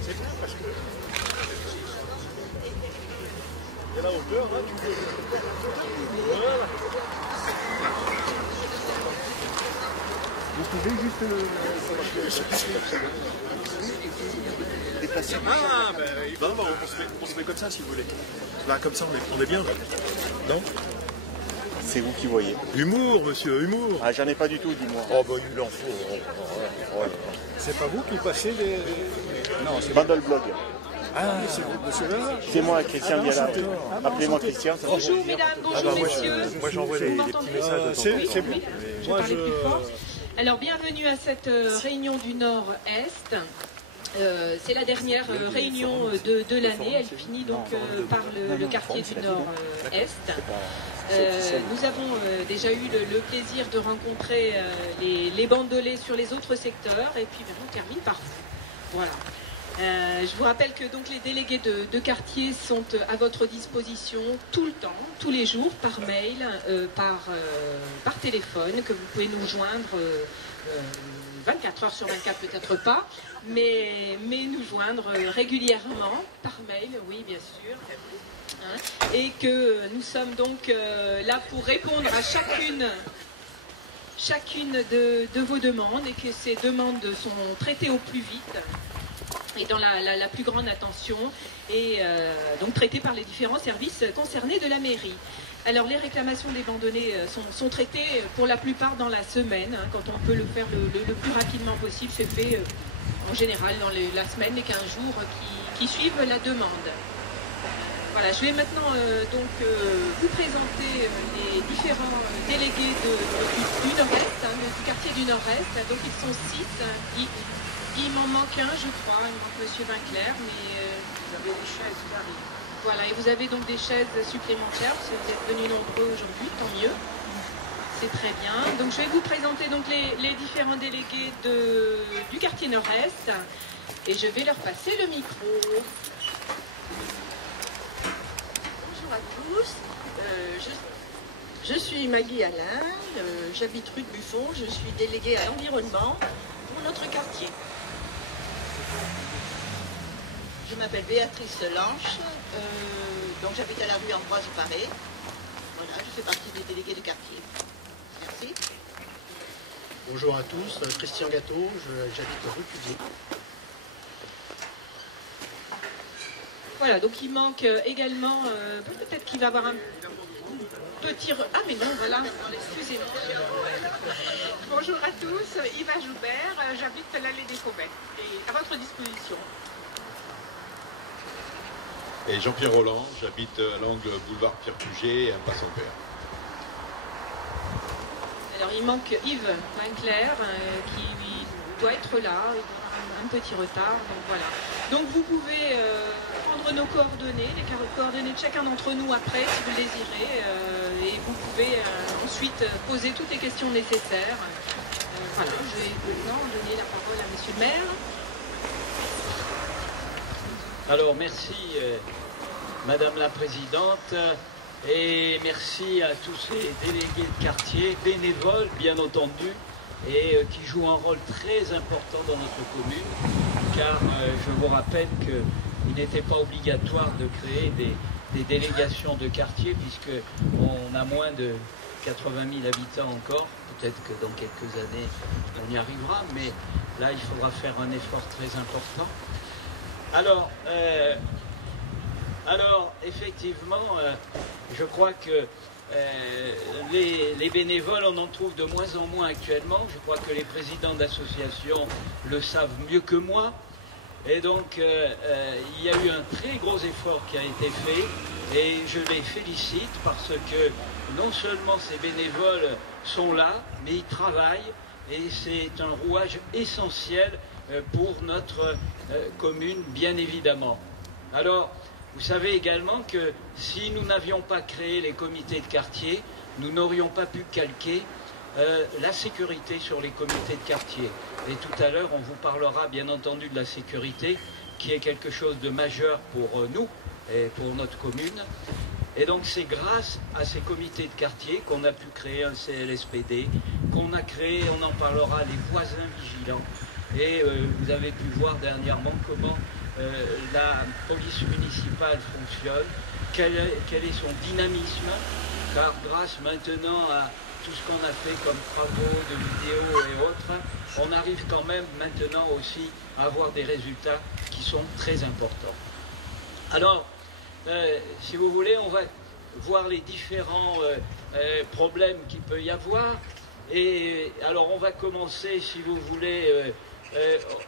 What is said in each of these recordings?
C'est bien parce que il y a la hauteur, là, tu peux... Voilà. Vous pouvez juste déplacer. Ah, ben, non, on se met comme ça si vous voulez. Là, comme ça, on est bien. Non? C'est vous qui voyez. Humour, monsieur, humour. Ah, j'en ai pas du tout d'humour. Oh, ben, il en faut. C'est pas vous qui passez les... Non, c'est Bandleblog. Ah, c'est vous, monsieur là? C'est moi, Christian Viala. Appelez-moi Christian. Ça Bonjour mesdames, bonjour messieurs. Moi, j'envoie les petits messages. C'est bon. Je vais parler plus fort. Alors, bienvenue à cette réunion du Nord-Est. C'est la dernière réunion de l'année. Elle finit donc par le quartier du Nord-Est. Nous avons déjà eu le plaisir de rencontrer les bandolets sur les autres secteurs. Et puis, on termine par vous. Voilà. Je vous rappelle que donc les délégués de quartier sont à votre disposition tout le temps, tous les jours, par mail, par téléphone, que vous pouvez nous joindre 24 heures sur 24, peut-être pas, mais nous joindre régulièrement, par mail, oui, bien sûr. Hein, et que nous sommes donc là pour répondre à chacune de vos demandes et que ces demandes sont traitées au plus vite et dans la plus grande attention et donc traitées par les différents services concernés de la mairie. Alors les réclamations des bandonnés sont traitées pour la plupart dans la semaine, hein, quand on peut le faire le plus rapidement possible, c'est fait en général dans la semaine, les 15 jours qui suivent la demande. Voilà, je vais maintenant vous présenter les différents délégués du Nord-Est, hein, du quartier du Nord-Est. Donc ils sont 6. Il m'en manque un, je crois. Il me manque M. Vinclair, mais vous avez des chaises qui arrivent. Voilà, et vous avez donc des chaises supplémentaires, parce que vous êtes venus nombreux aujourd'hui, tant mieux. C'est très bien. Donc je vais vous présenter donc les différents délégués du quartier Nord-Est, et je vais leur passer le micro. Bonjour à tous. Je suis Maggie Alain, j'habite rue de Buffon, je suis déléguée à l'environnement pour notre quartier. Je m'appelle Béatrice Lanche, donc j'habite à la rue Ambroise Paré. Voilà, je fais partie des délégués de quartier. Merci. Bonjour à tous, Christian Gâteau, j'habite rue Pudier. Voilà, donc il manque également, peut-être qu'il va y avoir un petit... Ah mais non, voilà, excusez-moi. Bonjour à tous, Yva Joubert, j'habite l'allée des Fauvettes et à votre disposition. Et Jean-Pierre Roland, j'habite à l'angle boulevard Pierre Puget et impasse son père. Alors il manque Yves Vinclair qui doit être là, il doit avoir un petit retard, donc voilà. Donc vous pouvez prendre nos coordonnées, les coordonnées de chacun d'entre nous après si vous le désirez, et vous pouvez ensuite poser toutes les questions nécessaires. Voilà, je vais maintenant donner la parole à Monsieur le maire. Alors merci Madame la Présidente et merci à tous ces délégués de quartier, bénévoles bien entendu, et qui jouent un rôle très important dans notre commune, car je vous rappelle qu'il n'était pas obligatoire de créer des délégations de quartier puisqu'on a moins de 80 000 habitants encore. Peut-être que dans quelques années on y arrivera, mais là il faudra faire un effort très important. Alors effectivement, je crois que les bénévoles, on en trouve de moins en moins actuellement. Je crois que les présidents d'associations le savent mieux que moi. Et donc, il y a eu un très gros effort qui a été fait et je les félicite parce que non seulement ces bénévoles sont là, mais ils travaillent et c'est un rouage essentiel pour notre commune, bien évidemment. Alors, vous savez également que si nous n'avions pas créé les comités de quartier, nous n'aurions pas pu calquer la sécurité sur les comités de quartier. Et tout à l'heure, on vous parlera bien entendu de la sécurité, qui est quelque chose de majeur pour nous et pour notre commune. Et donc c'est grâce à ces comités de quartier qu'on a pu créer un CLSPD, qu'on a créé, on en parlera, les voisins vigilants. Et vous avez pu voir dernièrement comment la police municipale fonctionne, quel est son dynamisme, car grâce maintenant à tout ce qu'on a fait comme travaux de vidéos et autres, on arrive quand même maintenant aussi à avoir des résultats qui sont très importants. Alors, si vous voulez, on va voir les différents problèmes qu'il peut y avoir. Et alors, on va commencer, si vous voulez...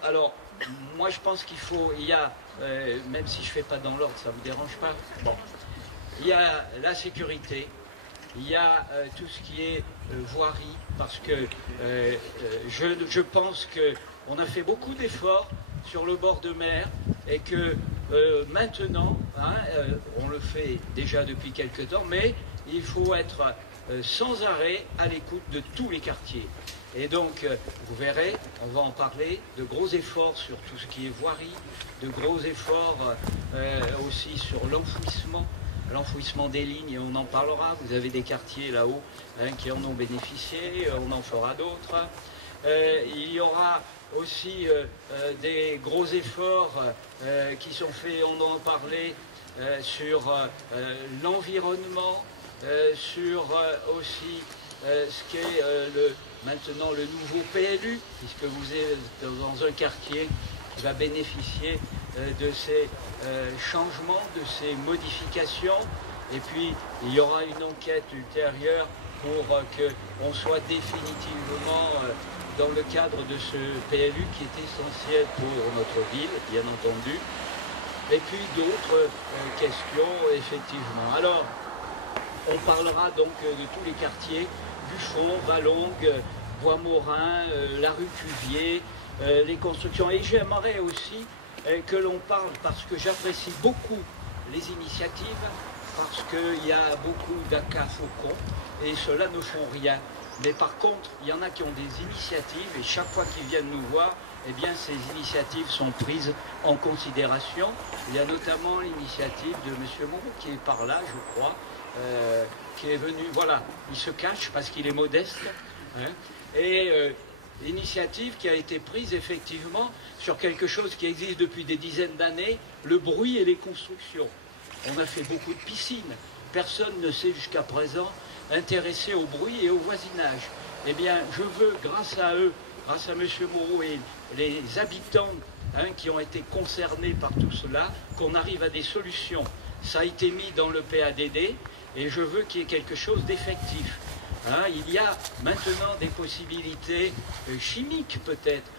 alors, moi, je pense il y a, même si je ne fais pas dans l'ordre, ça ne vous dérange pas? Bon. Il y a la sécurité. Il y a tout ce qui est voirie, parce que je pense qu'on a fait beaucoup d'efforts sur le bord de mer et que maintenant, on le fait déjà depuis quelque temps, mais il faut être sans arrêt à l'écoute de tous les quartiers. Et donc, vous verrez, on va en parler, de gros efforts sur tout ce qui est voirie, de gros efforts aussi sur l'enfouissement des lignes, et on en parlera. Vous avez des quartiers là-haut qui en ont bénéficié, on en fera d'autres. Il y aura aussi des gros efforts qui sont faits, on en parlait, sur l'environnement, sur aussi ce qu'est maintenant le nouveau PLU, puisque vous êtes dans un quartier qui va bénéficier de ces changements, de ces modifications. Et puis, il y aura une enquête ultérieure pour qu'on soit définitivement dans le cadre de ce PLU qui est essentiel pour notre ville, bien entendu. Et puis d'autres questions, effectivement. Alors, on parlera donc de tous les quartiers, Buffon, Valongue, Bois-Morin, la rue Cuvier, les constructions. Et j'aimerais aussi que l'on parle, parce que j'apprécie beaucoup les initiatives, parce qu'il y a beaucoup d'ACA Faucon, et ceux-là ne font rien. Mais par contre, il y en a qui ont des initiatives, et chaque fois qu'ils viennent nous voir, eh bien, ces initiatives sont prises en considération. Il y a notamment l'initiative de M. Moreau, qui est par là, je crois, qui est venu, voilà, il se cache parce qu'il est modeste, et l'initiative qui a été prise effectivement sur quelque chose qui existe depuis des dizaines d'années, le bruit et les constructions. On a fait beaucoup de piscines, personne ne s'est jusqu'à présent intéressé au bruit et au voisinage. Eh bien, je veux, grâce à eux, grâce à M. Moreau et les habitants qui ont été concernés par tout cela, qu'on arrive à des solutions. Ça a été mis dans le PADD et je veux qu'il y ait quelque chose d'effectif. Il y a maintenant des possibilités chimiques peut-être,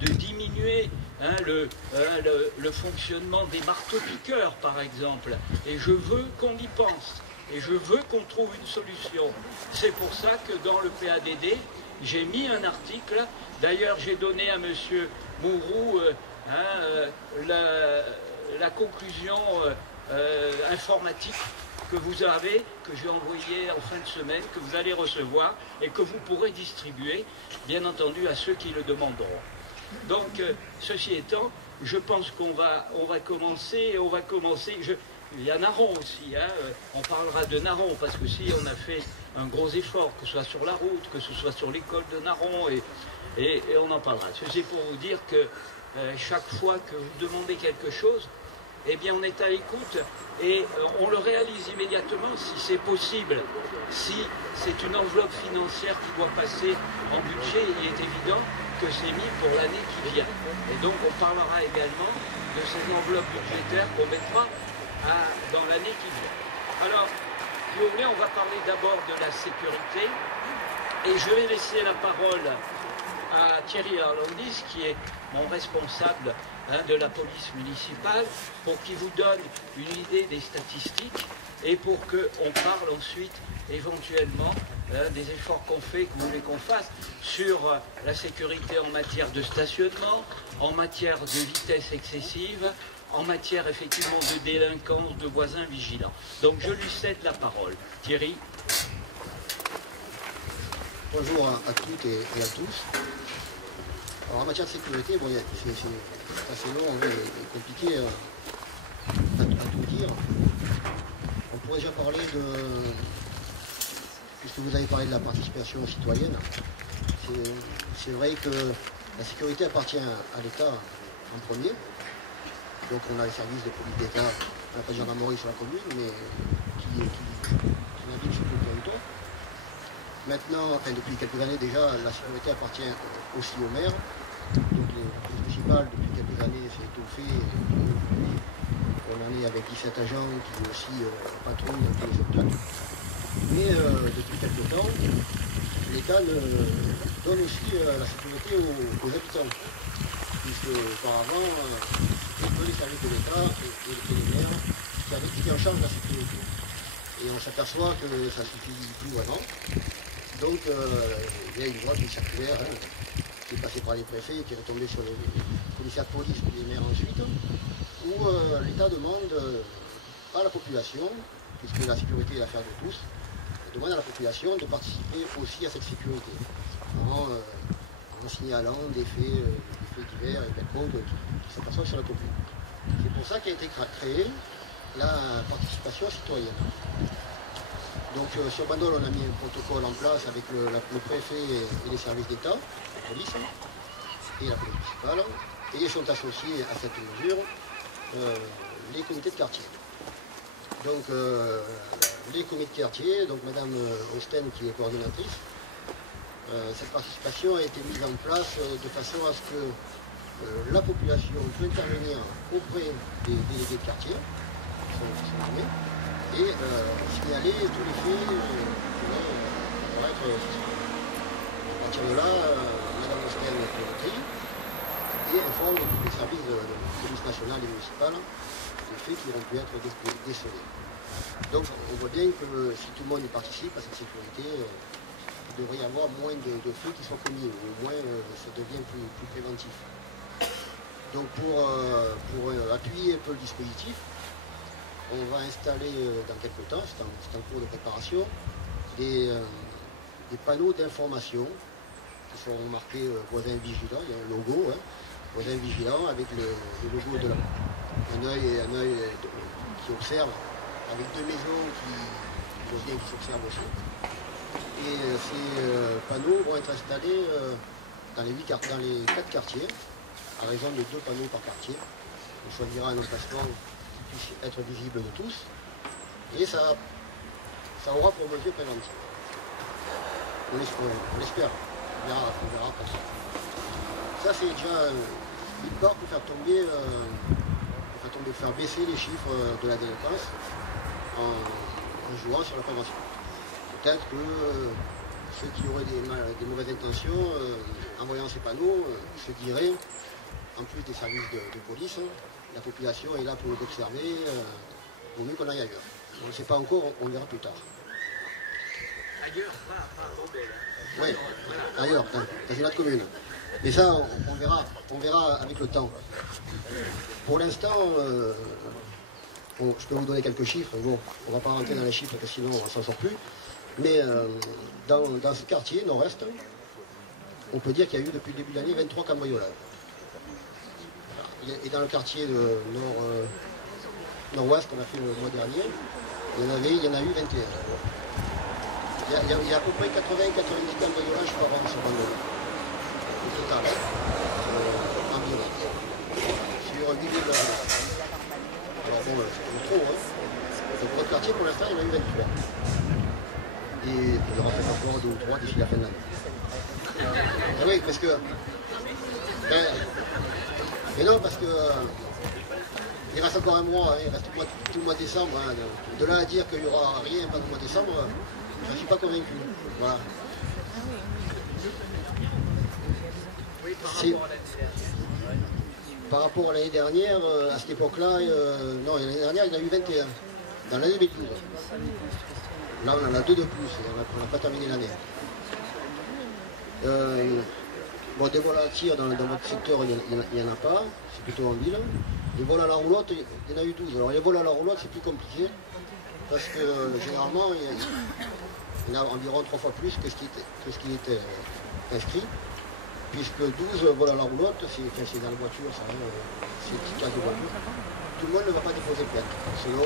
de diminuer le fonctionnement des marteaux-piqueurs par exemple. Et je veux qu'on y pense. Et je veux qu'on trouve une solution. C'est pour ça que dans le PADD, j'ai mis un article. D'ailleurs, j'ai donné à M. Mourou la conclusion informatique que vous avez, que j'ai envoyée en fin de semaine, que vous allez recevoir et que vous pourrez distribuer, bien entendu, à ceux qui le demanderont. Donc, ceci étant, je pense qu'on va commencer. Il y a Naron aussi, on parlera de Naron, parce que si on a fait un gros effort, que ce soit sur la route, que ce soit sur l'école de Naron, et on en parlera. Ceci pour vous dire que chaque fois que vous demandez quelque chose, eh bien on est à l'écoute et on le réalise immédiatement si c'est possible. Si c'est une enveloppe financière qui doit passer en budget, il est évident que c'est mis pour l'année qui vient. Et donc on parlera également de ces enveloppes budgétaires qu'on mettra dans l'année qui vient. Alors, Si vous voulez, on va parler d'abord de la sécurité. Et je vais laisser la parole à Thierry Arlandis, qui est mon responsable de la police municipale, pour qu'il vous donne une idée des statistiques et pour qu'on parle ensuite éventuellement des efforts qu'on fait, que vous voulez qu'on fasse sur la sécurité en matière de stationnement, en matière de vitesse excessive, en matière effectivement de délinquance, de voisins vigilants. Donc je lui cède la parole. Thierry. Bonjour à toutes et à tous. Alors en matière de sécurité, bon, c'est assez long et compliqué à tout dire. On pourrait déjà parler de... Puisque vous avez parlé de la participation citoyenne, c'est vrai que la sécurité appartient à l'État en premier. Donc on a les services de police d'État, on n'a pas de gendarmerie sur la commune, mais qui naviguent sur tout le territoire. Maintenant, enfin depuis quelques années déjà, la sécurité appartient aussi au maire. Donc les polices municipales, depuis quelques années, c'est étoffé. On en est avec 17 agents qui aussi patrouillent dans tous les secteurs. Mais depuis quelques temps, l'État donne aussi la sécurité aux habitants. Puisque auparavant, c'est que les services de l'État et les maires qui étaient en charge de la sécurité. Et on s'aperçoit que ça ne suffit plus vraiment. Donc il y a une loi qui est circulaire, qui est passée par les préfets, qui est retombée sur les commissaires de police et les maires ensuite, où l'État demande à la population, puisque la sécurité est l'affaire de tous, demande à la population de participer aussi à cette sécurité, en signalant des faits divers et quelconques qui s'aperçoivent sur la commune. C'est pour ça qu'a été créée la participation citoyenne. Donc sur Bandol, on a mis un protocole en place avec le préfet et les services d'État, la police et la police municipale, et sont associés à cette mesure les comités de quartier. Donc les comités de quartier, donc Madame Osten qui est coordinatrice, cette participation a été mise en place de façon à ce que la population peut intervenir auprès des délégués de quartier, qui sont nommés, et signaler tous les faits qui pourraient être suspects. À partir de là, Madame Osten est et informe les services de police nationale et municipale des faits qui auront pu être décelés. Donc on voit bien que si tout le monde y participe à cette sécurité, il devrait y avoir moins de faits qui sont commis, ou au moins ça devient plus préventif. Donc pour appuyer un peu le dispositif, on va installer dans quelques temps, c'est en cours de préparation, des panneaux d'information qui seront marqués voisins vigilants, il y a un logo, voisins vigilants avec le logo de un œil qui observe, avec deux maisons qui s'observent aussi. Et ces panneaux vont être installés dans les 4 quartiers, à raison de 2 panneaux par quartier. On choisira un emplacement qui puisse être visible de tous. Et ça aura pour mesure préventive. On l'espère. On verra après ça. Ça c'est déjà une part pour faire tomber, faire baisser les chiffres de la délinquance en jouant sur la prévention. Peut-être que ceux qui auraient des mauvaises intentions, en voyant ces panneaux, se diraient, en plus des services de police, la population est là pour nous observer, vaut mieux qu'on aille ailleurs. On ne sait pas encore, on verra plus tard. Ailleurs, pas à Bandol. Oui, ailleurs, dans une autre commune. Mais ça, on verra avec le temps. Pour l'instant, je peux vous donner quelques chiffres. Bon, on ne va pas rentrer dans les chiffres parce que sinon on ne s'en sort plus. Mais dans ce quartier nord-est, on peut dire qu'il y a eu depuis le début de l'année 23 cambriolages. Et dans le quartier nord-ouest qu'on a fait le mois dernier, il y en a eu 21. Il y a à peu près 80-90 cambriolages par an sur Bandol. Au total, environ. Sur 8 000 logements. Alors bon, c'est trop, hein. Donc notre quartier, pour l'instant, il y en a eu 23. Et il y aura peut-être encore 2 ou 3 d'ici la fin de l'année. Ah oui, parce que... mais non, parce que il reste encore un mois, hein, il reste tout le mois de décembre. Hein, de là à dire qu'il n'y aura rien pendant le mois de décembre, je ne suis pas convaincu. Voilà. Par rapport à l'année dernière, à cette époque-là, non, l'année dernière, il y en a eu 21, dans l'année 2012. Là, on en a 2 de plus, on n'a pas terminé l'année. Bon, des vols à tir dans votre secteur, il n'y en a pas, c'est plutôt en ville. Les vols à la roulotte, il y en a eu 12. Alors les vols à la roulotte, c'est plus compliqué, parce que généralement, il y en a environ 3 fois plus que ce qui était inscrit, puisque 12 vols à la roulotte, c'est dans la voiture, c'est une petite case de voiture. Tout le monde ne va pas déposer plainte, selon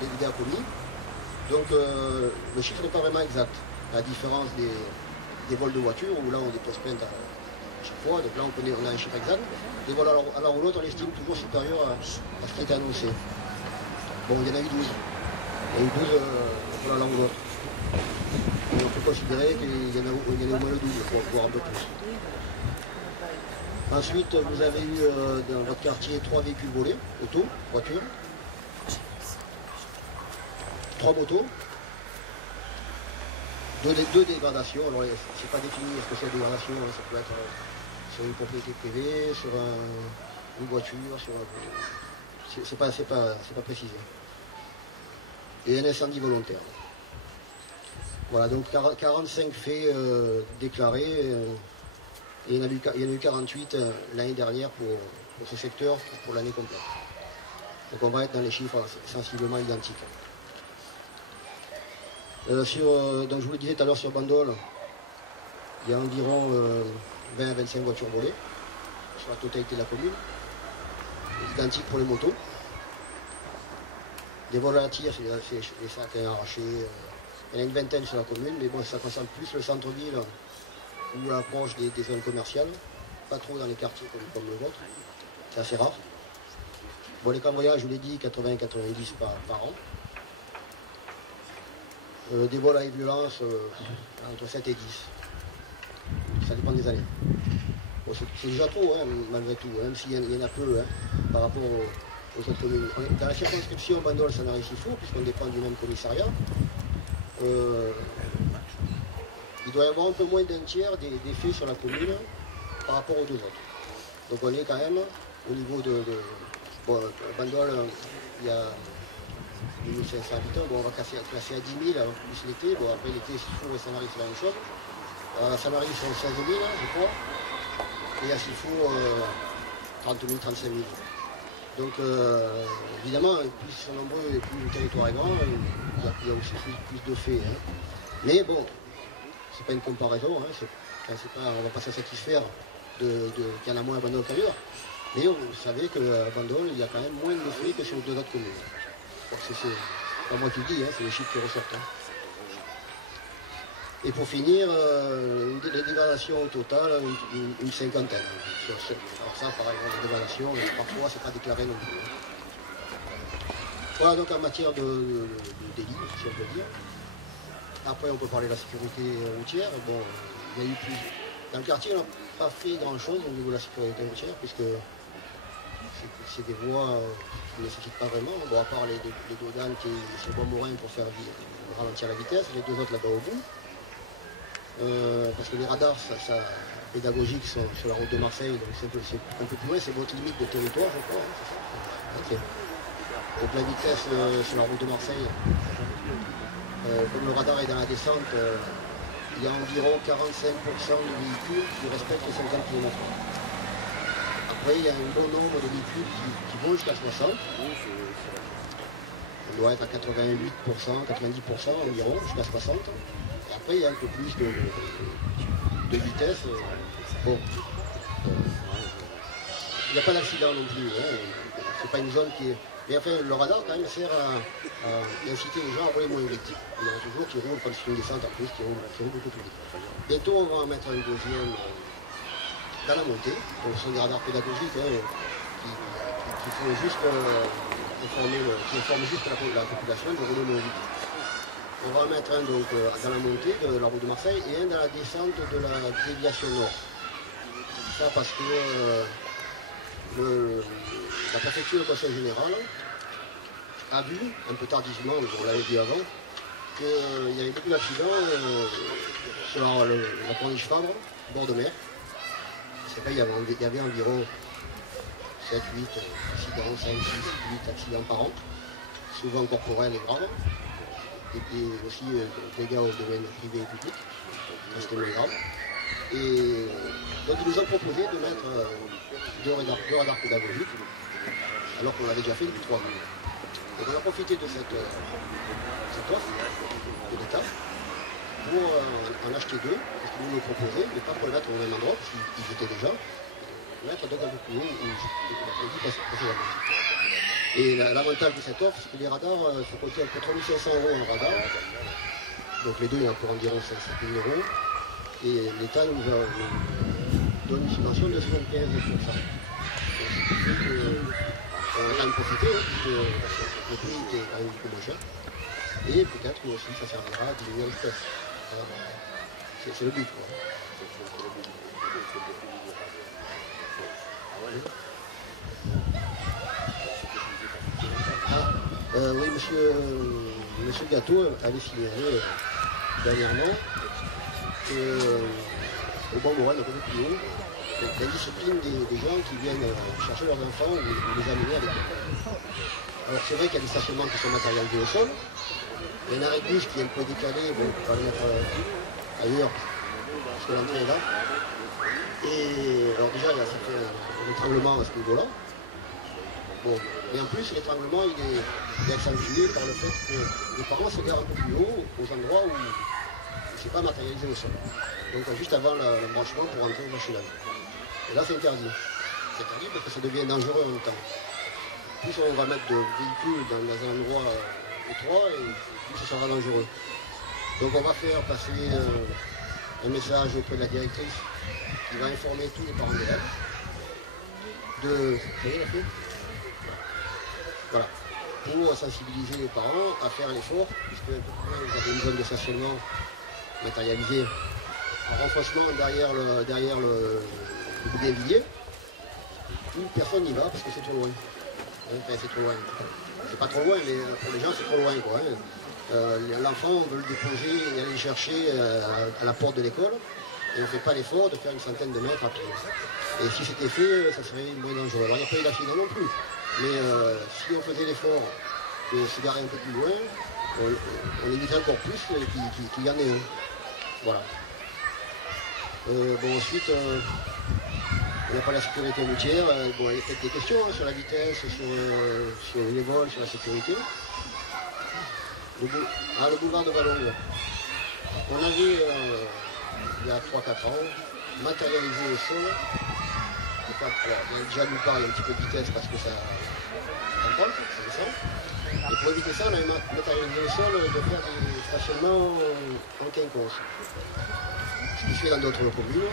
les idées à commis. Donc le chiffre n'est pas vraiment exact, à la différence des vols de voiture, où là on dépose plainte à chaque fois, donc là on a un chiffre exact. Les vols à la roulotte, on l'estime toujours supérieur à ce qui était annoncé. Bon, il y en a eu 12. Il y a eu 12 vols à la roulotte. Et on peut considérer qu'il y en a au moins le double, voire un peu plus. Ensuite, vous avez eu dans votre quartier 3 véhicules volés, auto, voiture, 3 motos, 2 dégradations. Alors, c'est pas défini ce que c'est la dégradation, hein, ça peut être sur une propriété privée, sur une voiture, sur un... C'est pas précisé. Et un incendie volontaire. Voilà, donc 45 faits déclarés. Et il y en a eu 48 l'année dernière pour ce secteur, pour l'année complète. Donc on va être dans les chiffres sensiblement identiques. Donc je vous le disais tout à l'heure sur Bandol, il y a environ 20 à 25 voitures volées sur la totalité de la commune. Identique pour les motos. Des vols à tir, c'est les sacs arrachés. Il y en a une vingtaine sur la commune, mais bon, ça concerne plus le centre-ville ou l'approche des zones commerciales, pas trop dans les quartiers comme le vôtre, c'est assez rare. Bon, les cambriolages, je vous l'ai dit, 80-90 par an. Des vols à violence entre 7 et 10. Ça dépend des années. Bon, c'est déjà trop, hein, malgré tout, même s'il y en a peu hein, par rapport aux autres communes. Dans la circonscription Bandol, ça n'arrive si faux, puisqu'on dépend du même commissariat. Il doit y avoir un peu moins d'un tiers des faits sur la commune par rapport aux 2 autres. Donc on est quand même au niveau de bon, Bandol, il y a 1500 habitants, bon, on va classer à 10 000 plus l'été. Bon, après l'été, Sifour et Sanary, c'est la même chose. Sanary, sont 16 000, je crois. Et à Sifour, 30 000, 35 000. Donc évidemment, plus ils sont nombreux et plus le territoire est grand, il y a aussi plus de faits. Hein. Mais bon, c'est pas une comparaison, hein, on ne va pas se satisfaire qu'il y en a moins à Bandol qu'ailleurs. Mais vous savez qu'à Bandol, il y a quand même moins de faits que sur les 2 autres communes. C'est pas moi qui le dis, hein, c'est les chiffres qui ressortent. Hein. Et pour finir, les dégradations au total, une cinquantaine. Alors ça, par exemple, les dégradations, parfois, c'est pas déclaré non plus. Voilà, donc en matière de délit, si on peut dire. Après, on peut parler de la sécurité routière. Bon, il y a eu plus... Dans le quartier, on n'a pas fait grand-chose au niveau de la sécurité routière, puisque c'est des voies qui ne nécessitent pas vraiment. Bon, à part les dodanes qui sont bon morin pour faire ralentir la vitesse, les 2 autres là-bas au bout. Parce que les radars pédagogiques sont sur la route de Marseille, donc c'est un peu plus loin, c'est votre limite de territoire, je crois. Hein, okay. Donc la vitesse sur la route de Marseille, comme le radar est dans la descente, il y a environ 45% de véhicules qui respectent les 50 km/h. Après, il y a un bon nombre de véhicules qui vont jusqu'à 60. On doit être à 88%, 90% environ, jusqu'à 60. Et après, il y a un peu plus de vitesse. Bon. Il n'y a pas d'accident non plus. Hein. C'est pas une zone qui est... Mais enfin, le radar, quand même, sert à inciter les gens à rouler moins vite. Il y en a toujours qui roulent quand c'est une descente en plus, qui roulent beaucoup plus vite. Bientôt, on va en mettre un deuxième dans la montée. Donc, ce sont des radars pédagogiques hein, qui font juste informer juste la population de rouler moins vite. On va en mettre un donc, dans la montée de la route de Marseille et un dans la descente de la déviation nord. Ça parce que la préfecture, le conseil général, a vu, un peu tardivement, on l'avait dit avant, qu'il y avait beaucoup d'accidents sur la corniche Fabre, bord de mer. C'est pas, il y avait environ 7, 8 accidents, 5, 6, 8 accidents par an, souvent corporels et graves, et puis aussi dégâts au domaine privé et public, ça c'était moins grave. Et donc ils nous ont proposé de mettre deux radars pédagogiques, alors qu'on l'avait déjà fait depuis 3 mois. Donc on a profité de cette offre de l'État pour en acheter 2, parce qu'ils nous le proposaient, mais pas pour le mettre au même endroit, parce qu'ils étaient déjà, mettre donc un peu plus haut, où je l'ai dit précédemment. Et l'avantage de cette offre, c'est que les radars, il faut compter entre 3500 € en radar, donc les deux, il y en a pour environ 5 000 €, et l'État nous donne une subvention de 75%. Donc ce qui fait qu'on a quand même profité, puisque le prix était quand même beaucoup moins cher, et peut-être que aussi ça servira à diminuer le stress. C'est le but, quoi. Oui, monsieur Gâteau avait signalé dernièrement qu'au bon moment, un peu plus haut, la discipline des gens qui viennent chercher leurs enfants ou les amener avec eux. Alors c'est vrai qu'il y a des stationnements qui sont matérialisés au sol. Il y a un arrêt de bus qui est un peu décalé, bon, on va le mettre ailleurs, parce que l'entrée est là. Et alors déjà, ça fait un étranglement à ce niveau-là. Bon, et en plus, l'étranglement, il est accentué par le fait que les parents se garent un peu plus haut, aux endroits où c'est pas matérialisé au sol. Donc juste avant l'embranchement pour entrer au machinal. Et là, c'est interdit. C'est interdit parce que ça devient dangereux en même temps. Plus on va mettre de véhicules dans un endroit étroit, et plus ce sera dangereux. Donc on va faire passer un message auprès de la directrice qui va informer tous les parents d'élèves de... Vous voyez la fille ? Voilà. Pour sensibiliser les parents à faire l'effort, puisque un peu plus loin, vous avez une zone de stationnement matérialisée, un renforcement derrière le bougainvillier, où personne n'y va parce que c'est trop loin. Enfin, c'est trop loin. C'est pas trop loin, mais pour les gens, c'est trop loin, quoi. L'enfant, on veut le déposer et aller le chercher à la porte de l'école, et on ne fait pas l'effort de faire une centaine de mètres à pied. Et si c'était fait, ça serait moins dangereux. Alors, il n'y a pas eu d'accident non plus, mais si on faisait l'effort de se garer un peu plus loin, on éviterait encore plus qu'il y en ait un. Voilà. Bon, ensuite, on n'a pas la sécurité routière. Bon, il y a peut-être des questions sur la vitesse, sur les vols, sur la sécurité. Le boulevard de Valongue. On avait, il y a 3-4 ans, matérialisé au sol. Déjà, nous parle un petit peu de vitesse parce que ça comprend, c'est ça. Et pour éviter ça, on avait matérialisé au sol de faire des stationnements en quinconce. Ce qui se fait dans d'autres communes.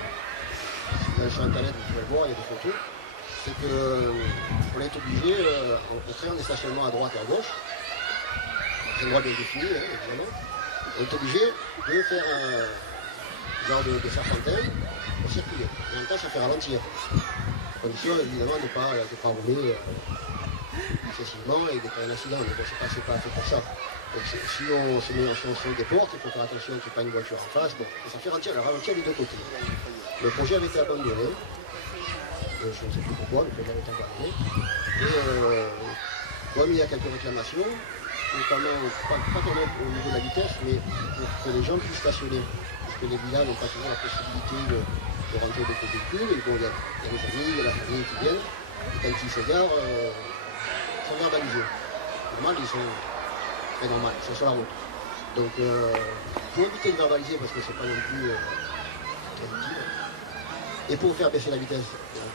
Sur internet, vous pouvez le voir, il y a des photos. C'est qu'on est obligé, en créant des stationnements à droite et à gauche, c'est un droit bien défini, évidemment, on est obligé de faire un genre de serpentin pour circuler. Et en même temps, ça fait ralentir. Condition, évidemment, de ne pas rouler excessivement et de faire un accident. Mais bon, c'est pas fait pour ça. Donc, si on se met des portes, il faut faire attention qu'il n'y ait pas une voiture en face. Bon, ça fait ralentir des deux côtés. Le projet avait été abandonné. Je ne sais plus pourquoi, le projet avait été abandonné. Et comme il y a quelques réclamations, notamment, pas quand même au niveau de la vitesse, mais pour que les gens puissent stationner. Parce que les villages n'ont pas toujours la possibilité de rentrer avec les véhicules. Et bon, il y a les familles, il y a la famille qui viennent. Et quand ils se garent, ils sont verbalisés. Normal, ils sont très normal, ils sont sur la route. Donc, pour éviter de verbaliser, parce que c'est pas non plus très utile, et pour faire baisser la vitesse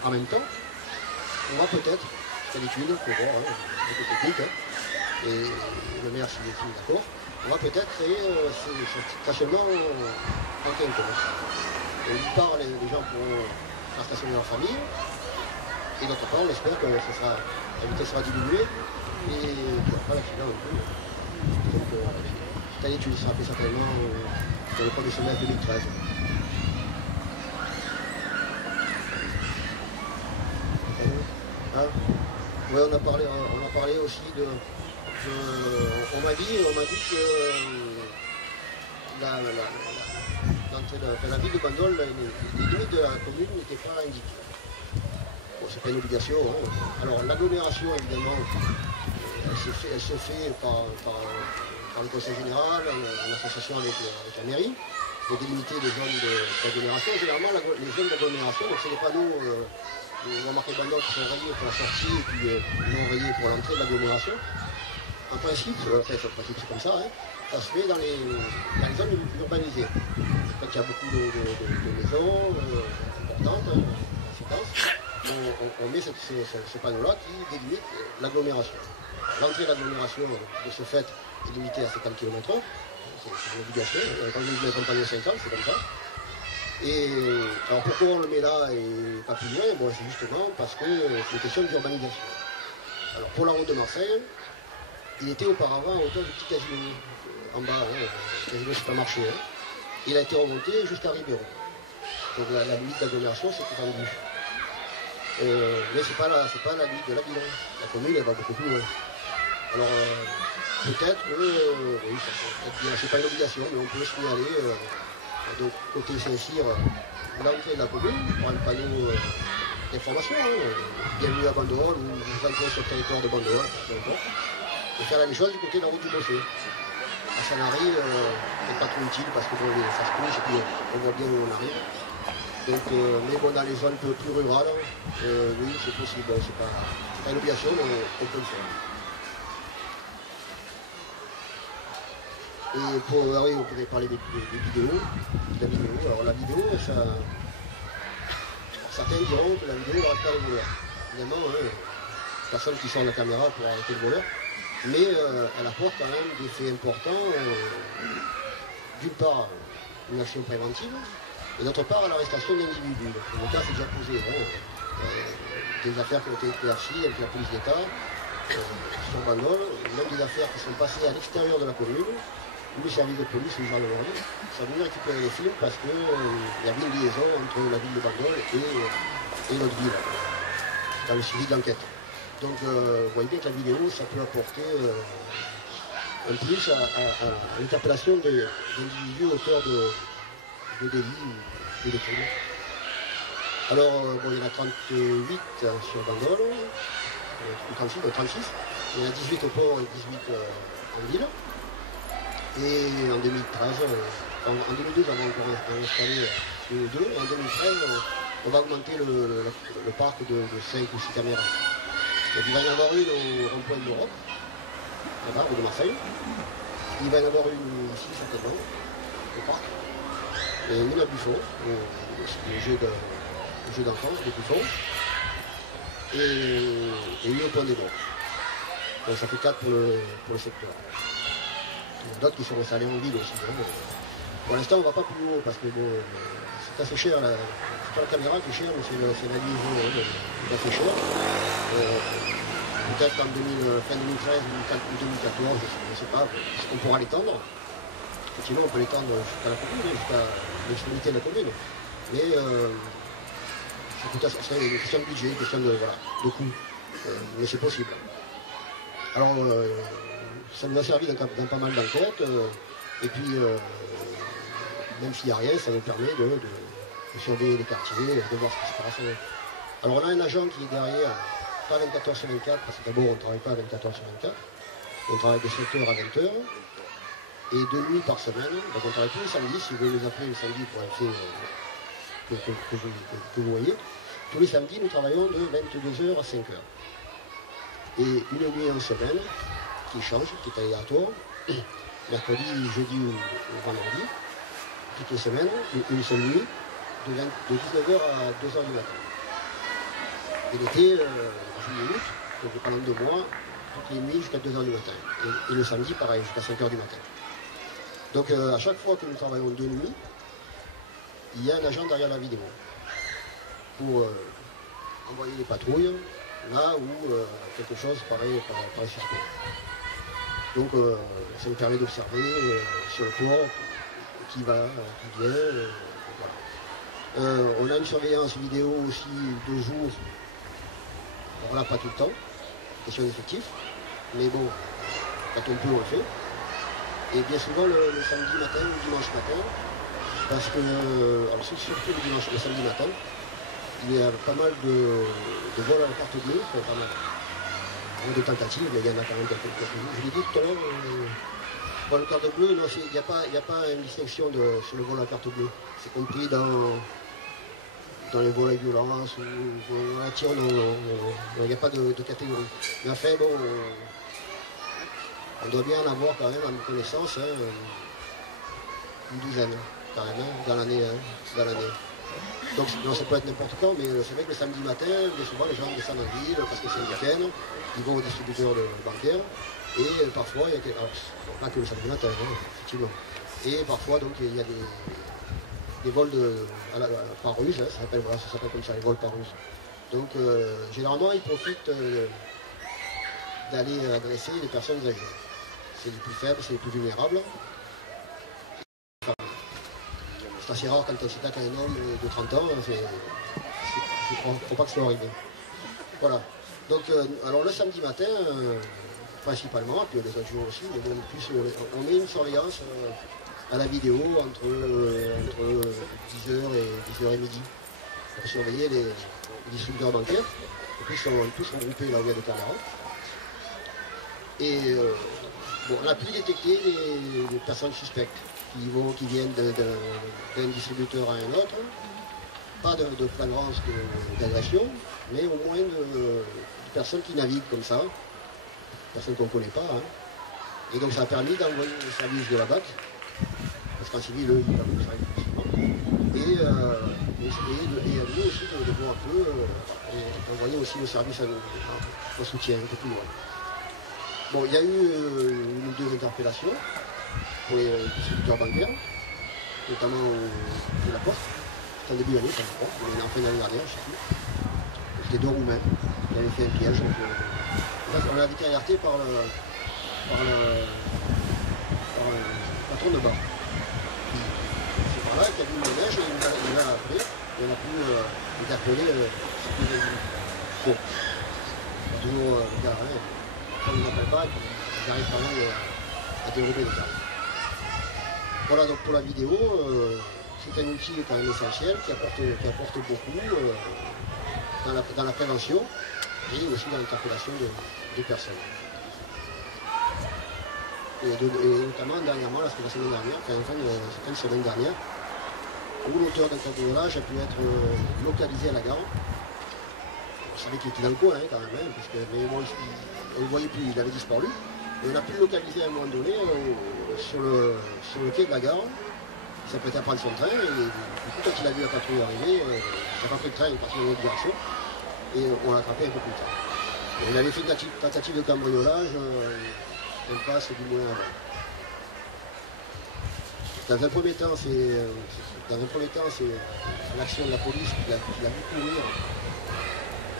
en même temps, on va peut-être, c'est à l'étude, pour voir, un peu technique, et le maire s'il est d'accord, on va peut-être créer ce stationnement en quinconce. Et d'une part, les gens pourront faire stationner leur famille, et d'autre part, on espère que la vitesse sera diminuée, et qu'il n'y aura pas d'accident non plus. Donc, c'est à l'étude, ça sera fait certainement dans le premier semestre 2013. Hein? Ouais, on a parlé aussi de on m'a dit que la ville de Bandol, les limites de la commune n'étaient pas indiquées. Bon, c'est pas une obligation. Hein. Alors l'agglomération, évidemment, elle se fait par le conseil général, en association avec la mairie, pour délimiter les zones d'agglomération. Généralement, les zones d'agglomération, donc c'est les panneaux on va marquer Bandol qui sont rayés pour la sortie et puis non rayés pour l'entrée de l'agglomération. En principe, c'est comme ça, hein, ça se fait dans les zones urbanisées. Quand il y a beaucoup de maisons importantes, on met ce panneau-là qui délimite l'agglomération. L'entrée de l'agglomération, de ce fait, est limitée à 50 km/h. C'est une obligation. Quand je mets un panneau 50, c'est comme ça. Et alors pourquoi on le met là et pas plus loin? Bon, c'est justement parce que c'est une question d'urbanisation. Alors pour la route de Marseille, il était auparavant à hauteur du petit casino, en bas, hein, casino supermarché. Hein. Il a été remonté jusqu'à Ribéron. Donc la limite d'agglomération s'est étendue. Mais c'est pas la limite de la ville. Hein. La commune, elle va beaucoup plus loin. Alors peut-être que, oui, c'est pas une obligation, mais on peut signaler de côté Saint-Cyr l'entrée de la commune pour un panneau d'information. Bienvenue à Bandol, ou vous entrez sur le territoire de Bandol, et faire la même chose du côté de la route du Bosset. À Sanary, c'est pas trop utile parce que bon, ça se couche et puis on voit bien où on arrive. Donc, mais bon, dans les zones plus rurales, oui, c'est possible. C'est pas une obligation, mais on peut le faire. Et oui, on pourrait parler des vidéos. De la vidéo. Alors la vidéo, certains diront que la vidéo va arrêter le voleur. Évidemment, personne qui sort la caméra pour arrêter le voleur. Mais elle apporte quand même des faits importants. D'une part, une action préventive, et d'autre part, l'arrestation d'individus. Le cas s'est déjà posé. Des affaires qui ont été éclaircies avec la police d'État, sur Bandol, même des affaires qui sont passées à l'extérieur de la commune, où les services de police ou les gendarmeries sont venus récupérer les films parce qu'il y avait une liaison entre la ville de Bandol et notre ville, dans le suivi de l'enquête. Donc vous voyez bien que la vidéo, ça peut apporter un plus à l'interpellation d'individus auteurs de délits ou de crimes. Alors, bon, il y en a 38 sur Bandol, 36, il y en a 18 au port et 18 en ville. Et en 2013, en 2012, on va encore installer une ou deux, et en 2013, on va augmenter le parc de 5 ou 6 caméras. Donc il va y en avoir une au rond-point de l'Europe, là-bas, ou de Marseille. Il va y en avoir une ici, certainement, au parc. Et une à Buffon, le jeu d'enfance de Buffon. Et une au Pont des Bois. Donc ça fait 4 pour le secteur. Il y en a d'autres qui sont installés en ville aussi. Hein. Pour l'instant, on ne va pas plus haut parce que bon, c'est assez cher. C'est pas la caméra qui est chère, mais c'est la liaison qui est assez chère. Peut-être qu'en fin 2013 ou 2014, je ne sais pas, on pourra l'étendre. Sinon, on peut l'étendre jusqu'à la commune, jusqu'à l'extrémité de la commune. Mais c'est une question de budget, une question de coût. Mais c'est possible. Alors, ça nous a servi dans pas mal d'enquêtes. Et puis, même s'il n'y a rien, ça nous permet de surveiller les quartiers, de voir ce qui se passe. Alors, on a un agent qui est derrière, pas 24h sur 24, parce que d'abord, on ne travaille pas 24h sur 24. On travaille de 7h à 20h. Et 2 nuits par semaine. Donc, on travaille tous les samedis. Si vous voulez nous appeler le samedi pour un fait que vous voyez. Tous les samedis, nous travaillons de 22h à 5h. Et une nuit en semaine, qui change, qui est aléatoire, mercredi, jeudi ou vendredi, toutes les semaines, une seule nuit, de 19h à 2h du matin. Et l'été, juillet, août, donc pendant 2 mois, toutes les nuits jusqu'à 2h du matin. Et le samedi, pareil, jusqu'à 5h du matin. Donc à chaque fois que nous travaillons 2 nuits, il y a un agent derrière la vidéo pour envoyer les patrouilles là où quelque chose paraît suspect. Donc ça nous permet d'observer sur le port qui va, qui vient. Voilà. On a une surveillance vidéo aussi de jour, alors là pas tout le temps, question d'effectif. Mais bon, quand on peut, on le fait. Et bien souvent le samedi matin ou le dimanche matin, parce que, alors surtout le samedi matin, il y a pas mal de vols à la carte bleue, enfin, pas mal de tentatives, mais il y en a quand même quelques-unes. Je l'ai dit tout à l'heure, pour le carte bleue, il n'y a pas une distinction sur le vol à la carte bleue. C'est compris dans les vols à violence ou dans la tir, il n'y a pas de catégorie. Mais enfin, bon, on doit bien en avoir quand même, à ma connaissance, hein, une dizaine, carrément, dans l'année. Donc non, ça peut être n'importe quand, mais c'est vrai que le samedi matin, bien souvent les gens descendent en ville parce que c'est un week-end, ils vont au distributeur bancaire, et parfois, il y a pas que le samedi matin, hein, effectivement. Et parfois, donc, il y a des vols par ruse, hein, ça s'appelle comme ça, les vols par ruse. Donc, généralement, ils profitent d'aller agresser les personnes âgées. C'est les plus faibles, c'est les plus vulnérables. C'est assez rare quand on s'attaque à un homme de 30 ans, je ne crois pas que ça soit arrivé. Voilà. Donc, alors le samedi matin, principalement, puis les autres jours aussi, mais bon, plus, on met une surveillance à la vidéo entre 10h et 10h et midi pour surveiller les distributeurs bancaires. Tous sont regroupés là où il y a des caméras. Et bon, on a pu détecter les personnes suspectes qui viennent d'un distributeur à un autre. Pas de flagrance d'agression, mais au moins de personnes qui naviguent comme ça, personnes qu'on ne connaît pas. Hein. Et donc ça a permis d'envoyer le service de la BAC, parce qu'en civil, eux, ils peuvent le service facilement. Et à nous aussi de voir un peu, d'envoyer aussi le service au soutien un peu plus loin. Bon, il y a eu une ou deux interpellations pour les distributeurs bancaires, notamment de la Poste. C'était en début d'année, ça je crois, mais en fin d'année dernière, je ne sais plus. C'était deux Roumains qui avaient fait un piège. Donc, on a été alerté par le patron de bar. C'est par là qu'il y a eu une neige et il nous a appelé et on a pu interpeller ce qui est bon. Toujours le gars, hein, quand on n'appelle pas, ils arrivent quand même à dérouler les cartes. Voilà, donc pour la vidéo, c'est un outil quand même essentiel qui apporte beaucoup dans la prévention et aussi dans l'interpellation des personnes. Et notamment dernièrement, la semaine dernière, fin de semaine dernière, où l'auteur d'un cambriolage a pu être localisé à la gare. Je savais qu'il était dans le coin, hein, quand même, hein, mais bon, on ne le voyait plus, il avait disparu. Et on a pu le localiser à un moment donné sur le quai de la gare. Il s'apprêtait à prendre son train et du coup, quand il a vu la patrouille arriver, il n'a pas pris le train, il est parti dans une autre direction et on l'a attrapé un peu plus tard. Et il avait fait une tentative de cambriolage, impasse du Moulin à Vent. Dans un premier temps, c'est l'action de la police qui l'a vu courir.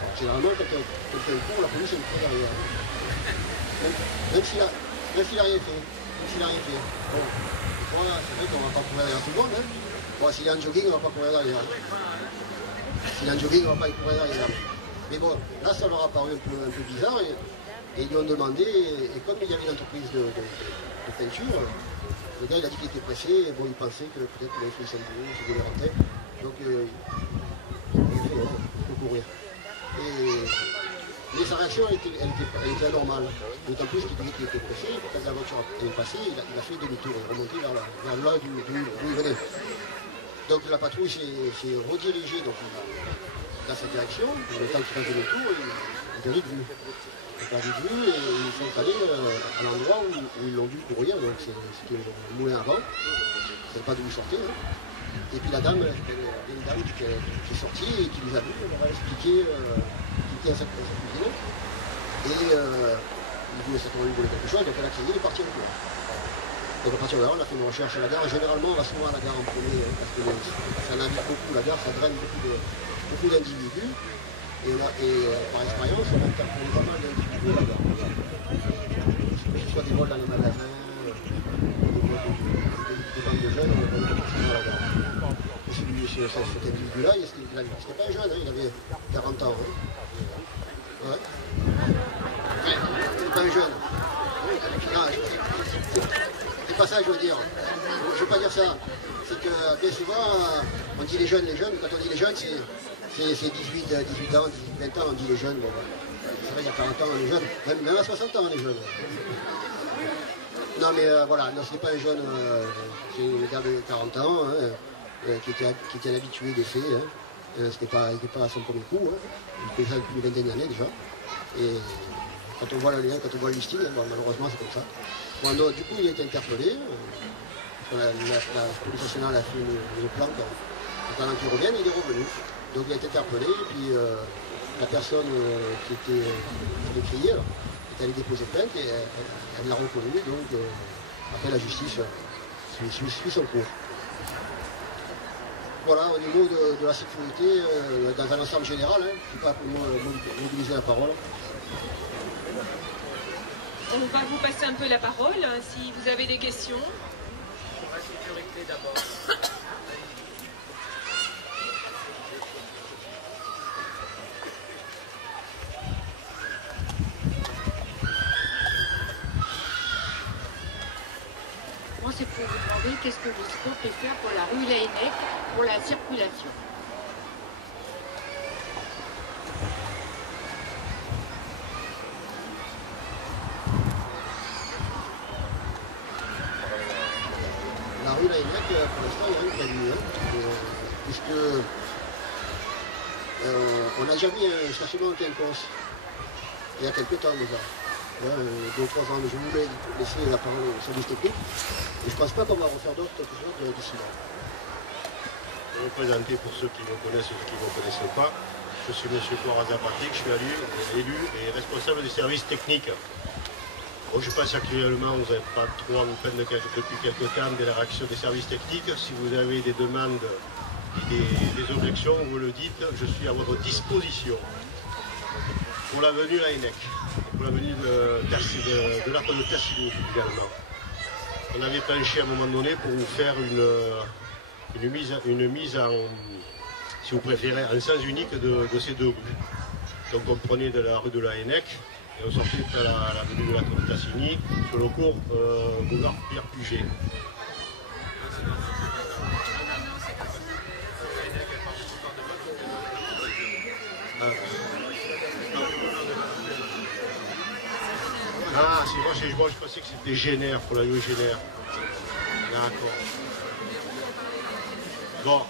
Alors, généralement, quand quelqu'un court, la police est très derrière. Même s'il n'a rien fait. Bon, c'est vrai qu'on ne va pas courir derrière tout le monde. Hein. Bon, s'il est en jogging, on ne va pas courir derrière. S'il est en jogging, on ne va pas courir derrière. Mais bon, là, ça leur a paru un peu bizarre. Et ils lui ont demandé, et comme il y avait une entreprise de peinture, le gars il a dit qu'il était pressé, et bon, il pensait que peut-être qu'il avait fait son boulot, qu'il devait rentrer. Donc, il faut courir. Mais sa réaction, elle était anormale. D'autant plus qu'il disait qu'il était pressé. Quand la voiture est passée, il a fait demi-tour. Il est remonté vers là d'où il venait. Donc la patrouille s'est redirigée dans sa direction. Le temps qu'il fasse demi-tour, il a perdu de vue. Il a perdu de vue et ils sont allés à l'endroit où ils l'ont dû courir. Donc c'était le Moulin à Vent. Je ne savais pas d'où il sortait. Hein. Et puis la dame, une dame qui est sortie et qui nous a vu, on leur a expliqué qui était à sa cuisine. Et il voulait certainement voler quelque chose, donc elle a crié, il est parti au courant. Donc à partir de là, on a fait une recherche à la gare. Généralement, on va souvent à la gare en premier, hein, parce que ça navigue beaucoup, la gare, ça draine beaucoup d'individus. Et par expérience, on a interpellé pas mal d'individus à la gare. Que ce soit des vols dans les magasins, des bandes de jeunes, on a commencé à la gare. Cet individu-là, c'était pas un jeune, hein, il avait 40 ans. Hein. Ouais. Enfin, c'est pas un jeune. Non, c'est pas ça que je veux dire. Je veux pas dire ça. C'est que bien souvent, on dit les jeunes, quand on dit les jeunes, c'est 18 ans, 18, 20 ans, on dit les jeunes. Bon, c'est vrai, il y a 40 ans, on est jeunes, même à 60 ans, on est jeunes. Non, mais voilà, non, ce n'est pas un jeune, c'est un gars de 40 ans, hein, qui était un habitué des faits. Hein. Ce n'était pas à son premier coup, hein. Il fait ça depuis une vingtaine d'années déjà. Et quand on voit le lien, quand on voit le listing, bon, malheureusement c'est comme ça. Bon, donc, du coup, il a été interpellé. La police nationale a fait une planque en attendant qu'il revienne, il est revenu. Donc il a été interpellé, et puis la personne qui avait crié est allée déposer plainte et elle l'a reconnu. Donc après la justice suit son cours. Voilà, au niveau de la sécurité, dans un ensemble général, hein, je ne sais pas comment mobiliser la parole. On va vous passer un peu la parole, hein, si vous avez des questions. Pour la sécurité d'abord. Moi, c'est pour vous demander qu'est-ce que le SCO peut faire pour la rue Laennec, pour la circulation. La rue Laennec, pour l'instant, il n'y a rien de prévu, puisque on a déjà mis un stationnement quinconce, il y a quelques temps déjà. 2 ou 3 ans, mais je voulais laisser la parole au service technique, et je ne pense pas qu'on va refaire d'autres quelque chose d'ici là. Je vais me présenter pour ceux qui me connaissent et ceux qui ne me connaissent pas. Je suis M. Corazza Patrick, je suis élu et responsable des services techniques. Bon, je pense actuellement, vous n'avez pas trop à vous plaindre depuis quelques temps de la réaction des services techniques. Si vous avez des demandes et des objections, vous le dites, je suis à votre disposition. Pour l'avenue Laennec, pour l'avenue de l'arc de Tassigny également. On avait penché à un moment donné pour vous faire une mise en, si vous préférez, en sens unique de ces 2 rues. Donc on prenait de la rue de Laennec et on sortait de l'avenue de l'arc de Tassigny sur le cours boulevard Pierre Puget. Ah, c'est moi, je pensais que c'était Génère, pour la rue Génère. D'accord. Bon,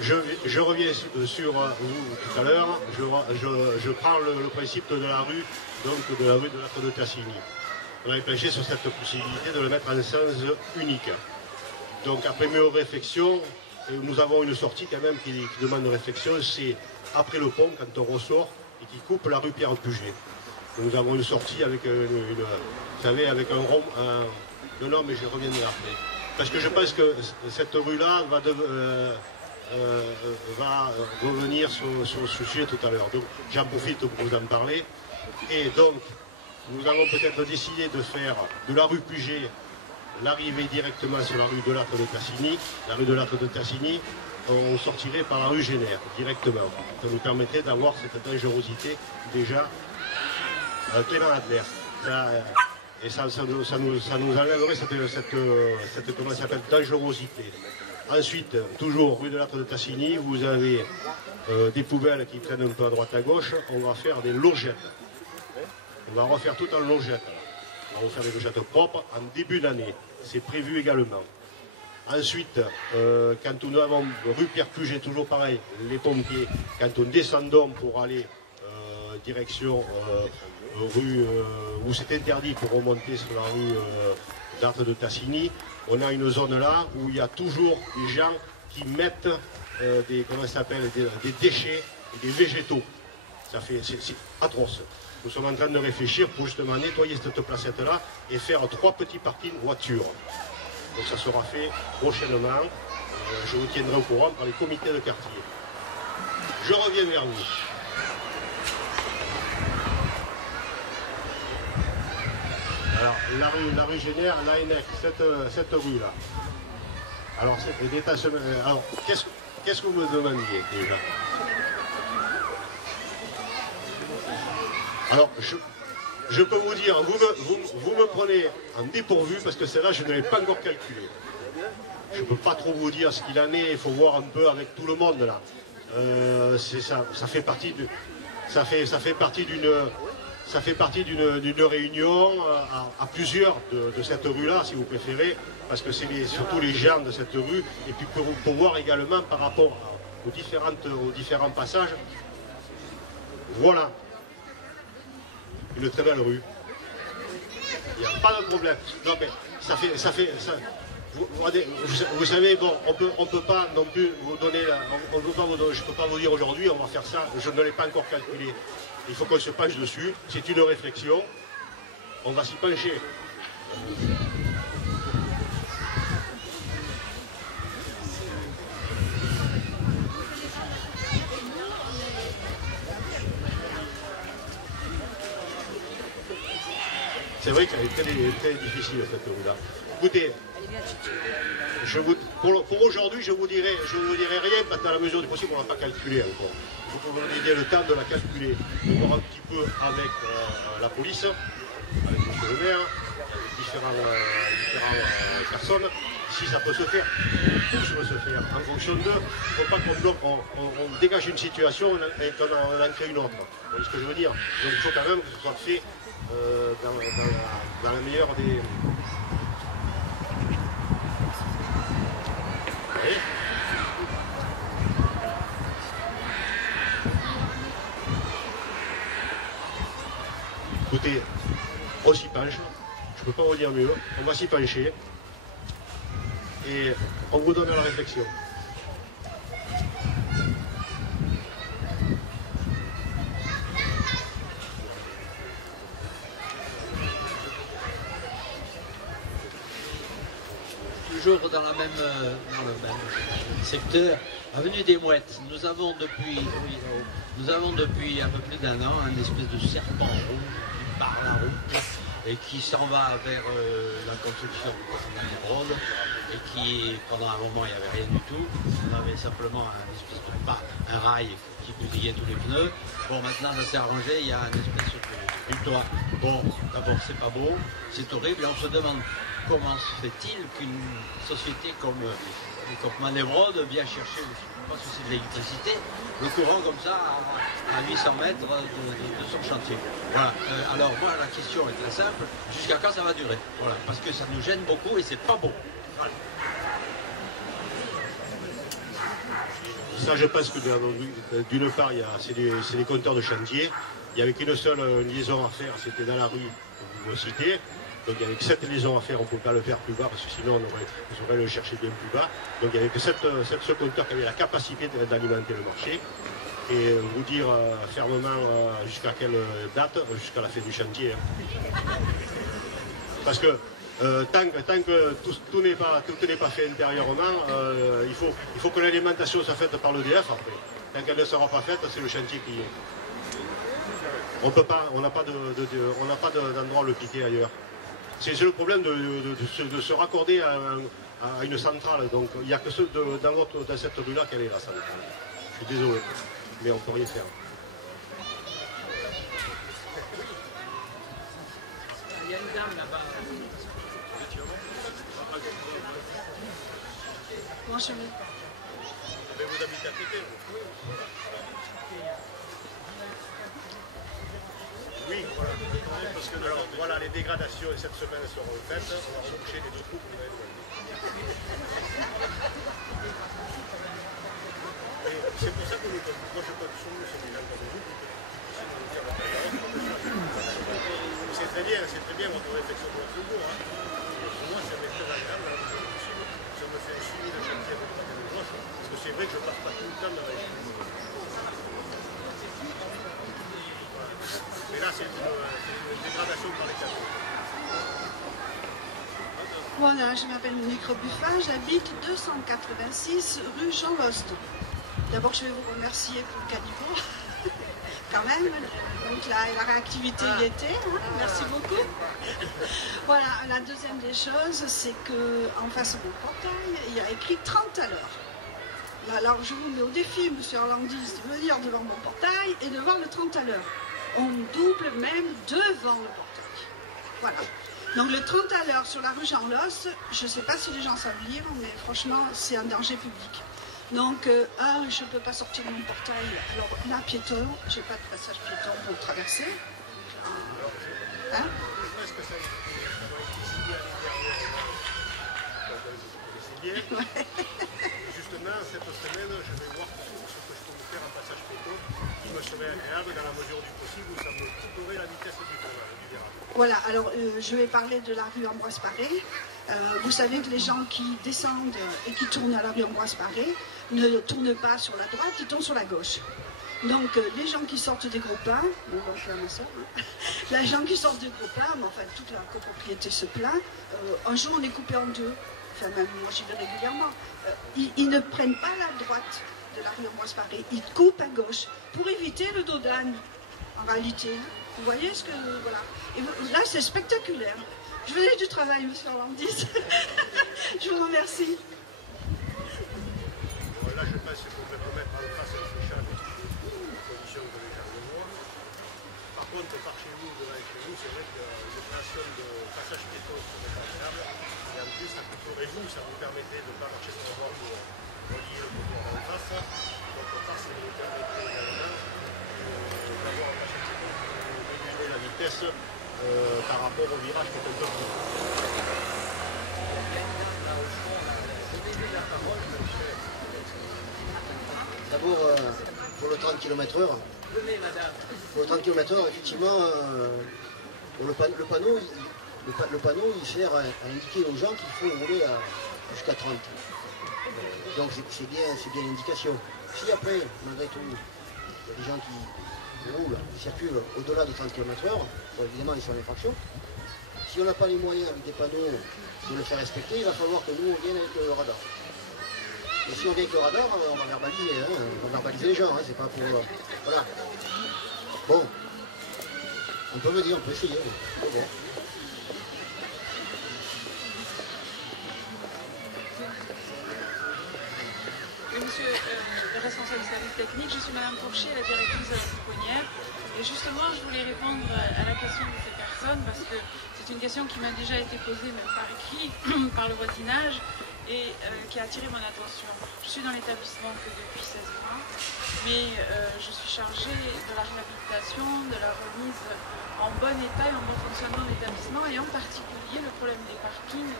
je reviens sur vous tout à l'heure. Je prends le principe de la rue, donc de la rue de l'arc de Tassigny. On avait penché sur cette possibilité de le mettre en sens unique. Donc après mes réflexions, nous avons une sortie quand même qui demande réflexion, c'est après le pont, quand on ressort, et qui coupe la rue Pierre Puget. Nous avons une sortie avec vous savez, avec un rond. Non, mais je reviendrai après. Parce que je pense que cette rue-là va revenir sur le sujet tout à l'heure. Donc j'en profite pour vous en parler. Et donc, nous allons peut-être décider de faire de la rue Puget l'arrivée directement sur la rue de l'Arc de Tassigny. La rue de l'Arc de Tassigny, on sortirait par la rue Génère directement. Ça nous permettrait d'avoir cette dangerosité déjà Clément Adler. Et ça nous enlèverait cette comment ça s'appelle, dangerosité. Ensuite, toujours rue de l'Arc de Tassigny, vous avez des poubelles qui traînent un peu à droite à gauche. On va faire des logettes. On va refaire tout en logettes. On va refaire des logettes propres en début d'année. C'est prévu également. Ensuite, quand nous avons rue Pierre Puget, toujours pareil, les pompiers, quand nous descendons pour aller direction rue où c'est interdit pour remonter sur la rue d'Arc de Tassigny, on a une zone là où il y a toujours des gens qui mettent des déchets et des végétaux. C'est atroce. Nous sommes en train de réfléchir pour justement nettoyer cette placette-là et faire 3 petits parkings voitures. Donc ça sera fait prochainement. Je vous tiendrai au courant par les comités de quartier. Je reviens vers vous. Alors, la rue Génère, Laennec, cette rue-là. Alors, c'est des détachements. Alors, qu'est-ce que vous me demandiez déjà? Alors, je peux vous dire, vous me prenez en dépourvu parce que celle-là, je ne l'ai pas encore calculée. Je ne peux pas trop vous dire ce qu'il en est, il faut voir un peu avec tout le monde là. Ça fait partie d'une réunion à plusieurs de cette rue-là, si vous préférez, parce que c'est surtout les gens de cette rue, et puis pour voir également par rapport aux différents passages. Voilà, une très belle rue. Il n'y a pas de problème. Non mais vous savez, bon, on peut pas non plus vous donner, je ne peux pas vous dire aujourd'hui, on va faire ça, je ne l'ai pas encore calculé. Il faut qu'on se penche dessus, c'est une réflexion, on va s'y pencher. C'est vrai qu'elle est très difficile cette rue-là. Écoutez, pour aujourd'hui, je vous dirai rien, parce que dans la mesure du possible, on ne l'a pas calculé encore. Il faut qu'on ait le temps de la calculer, de voir un petit peu avec la police, avec M. le maire, différentes personnes, si ça peut se faire. En fonction d'eux, il ne faut pas qu'on dégage une situation et qu'on en crée une autre. Vous voyez ce que je veux dire? Donc il faut quand même que ce soit fait dans la meilleure des... Écoutez, on s'y penche, je ne peux pas vous dire mieux, on va s'y pencher et on vous donne la réflexion. Toujours dans le même secteur, avenue des Mouettes, nous avons depuis un peu plus d'un an un espèce de serpent rouge qui barre la route et qui s'en va vers la construction du Casino des Brodes et qui, pendant un moment, il n'y avait rien du tout. On avait simplement un rail qui bousillait tous les pneus. Bon, maintenant, ça s'est arrangé, il y a un espèce de toit. Bon, d'abord, c'est pas beau, c'est horrible, et on se demande comment se fait-il qu'une société comme Manœuvrode vient chercher, je ne sais pas si c'est de l'électricité, le courant comme ça à 800 mètres de son chantier. Voilà. Alors moi la question est très simple, jusqu'à quand ça va durer? Voilà. Parce que ça nous gêne beaucoup et c'est pas beau. Voilà. Ça je pense que d'une part c'est des compteurs de chantier, il n'y avait qu'une seule liaison à faire, c'était dans la rue que vous citez. Donc il n'y avait que 7 liaisons à faire, on ne peut pas le faire plus bas parce que sinon on aurait le chercher bien plus bas. Donc il n'y avait que ce compteur qui avait la capacité d'alimenter le marché. Et vous dire fermement jusqu'à quelle date, jusqu'à la fin du chantier. Parce que tant que tout n'est pas fait intérieurement, il faut que l'alimentation soit faite par l'EDF après. Tant qu'elle ne sera pas faite, c'est le chantier qui est. On n'a pas d'endroit à le piquer ailleurs. C'est le problème de se raccorder à une centrale. Donc il n'y a que dans cette rue-là qu'elle est la centrale. Je suis désolé, mais on ne peut rien faire. Il y a une dame là-bas. Comment je vais? Vous habitez à côté, vous? Oui, voilà. Parce que voilà, les dégradations cette semaine seront faites. On va reboucher les 2 trous que vous avez demandé. C'est pour ça que moi je compte sur vous, c'est déjà comme vous, c'est très bien votre réflexion pour votre jour. Pour moi, ça m'est très agréable, si on me fait un suivi de chantier de la gauche, parce que c'est vrai que je ne passe pas tout le temps dans les mais là, c'est une dégradation par les canaux. Voilà, je m'appelle Monique Rebuffin, j'habite 286 rue Jean Lost. D'abord, je vais vous remercier pour le caniveau, quand même. Donc la réactivité y était, hein. Merci beaucoup. Voilà, la deuxième des choses, c'est qu'en face de mon portail, il y a écrit 30 à l'heure. Alors je vous mets au défi, monsieur Orlandis, de venir devant mon portail et de voir le 30 à l'heure. on double même devant le portail. Voilà. Donc le 30 à l'heure sur la rue Jean Lost, je ne sais pas si les gens savent lire, mais franchement, c'est un danger public. Donc, je ne peux pas sortir de mon portail. Alors là, piéton, je n'ai pas de passage piéton pour traverser. Hein? Ouais. Justement, cette semaine, je vais voir ce que je peux me faire un passage piéton qui me serait agréable dans la mesure du possible où ça me couperait la vitesse du virage. Voilà, alors je vais parler de la rue Ambroise Paré. Vous savez que les gens qui descendent et qui tournent à la rue Ambroise Paré ne tournent pas sur la droite, ils tournent sur la gauche. Donc les gens qui sortent des gros pains, les gens qui sortent des gros pains, mais enfin toute la copropriété se plaint, un jour on est coupé en deux, enfin même moi j'y vais régulièrement, ils ne prennent pas la droite de la rue Ambroise Paré, ils coupent à gauche pour éviter le dos d'âne en réalité. Vous voyez ce que... Voilà. Et là c'est spectaculaire. Je faisais du travail, monsieur Orlandis. Je vous remercie. Là, je pense qu'il faut mettre en face un fléchage aux conditions que les gens le voient. Par contre, par chez vous, devant chez vous, c'est vrai que les créations de passage piéton serait agréable. Et en plus, ça coûterait vous, ça vous permettrait de ne pas marcher sur le bord pour relier le moteur en face. Donc, par ça vous permettrait également d'avoir un passage piéton pour réduire la vitesse par rapport au virage qui est un peu plus. D'abord, pour le 30 km/h, pour le 30 km/h, effectivement, le panneau, il sert à indiquer aux gens qu'il faut rouler jusqu'à 30. Donc c'est bien l'indication. Si après, malgré tout, il y a des gens qui roulent, qui circulent au-delà de 30 km/h, bon, évidemment ils sont en infraction. Si on n'a pas les moyens avec des panneaux de le faire respecter, il va falloir que nous on vienne avec le radar. Et si on vient avec le radar, on va verbaliser, hein, on va verbaliser les gens, hein, c'est pas pour... voilà. Bon, on peut venir, on peut essayer, mais bon. Oui, monsieur le responsable du service technique, je suis Madame Porcher, la directrice de la pouponnière. Et justement, je voulais répondre à la question de ces personnes parce que c'est une question qui m'a déjà été posée, même par écrit, par le voisinage, et qui a attiré mon attention. Je suis dans l'établissement que depuis 16 mois, mais je suis chargée de la réhabilitation, de la remise en bon état et en bon fonctionnement de l'établissement, et en particulier le problème des parkings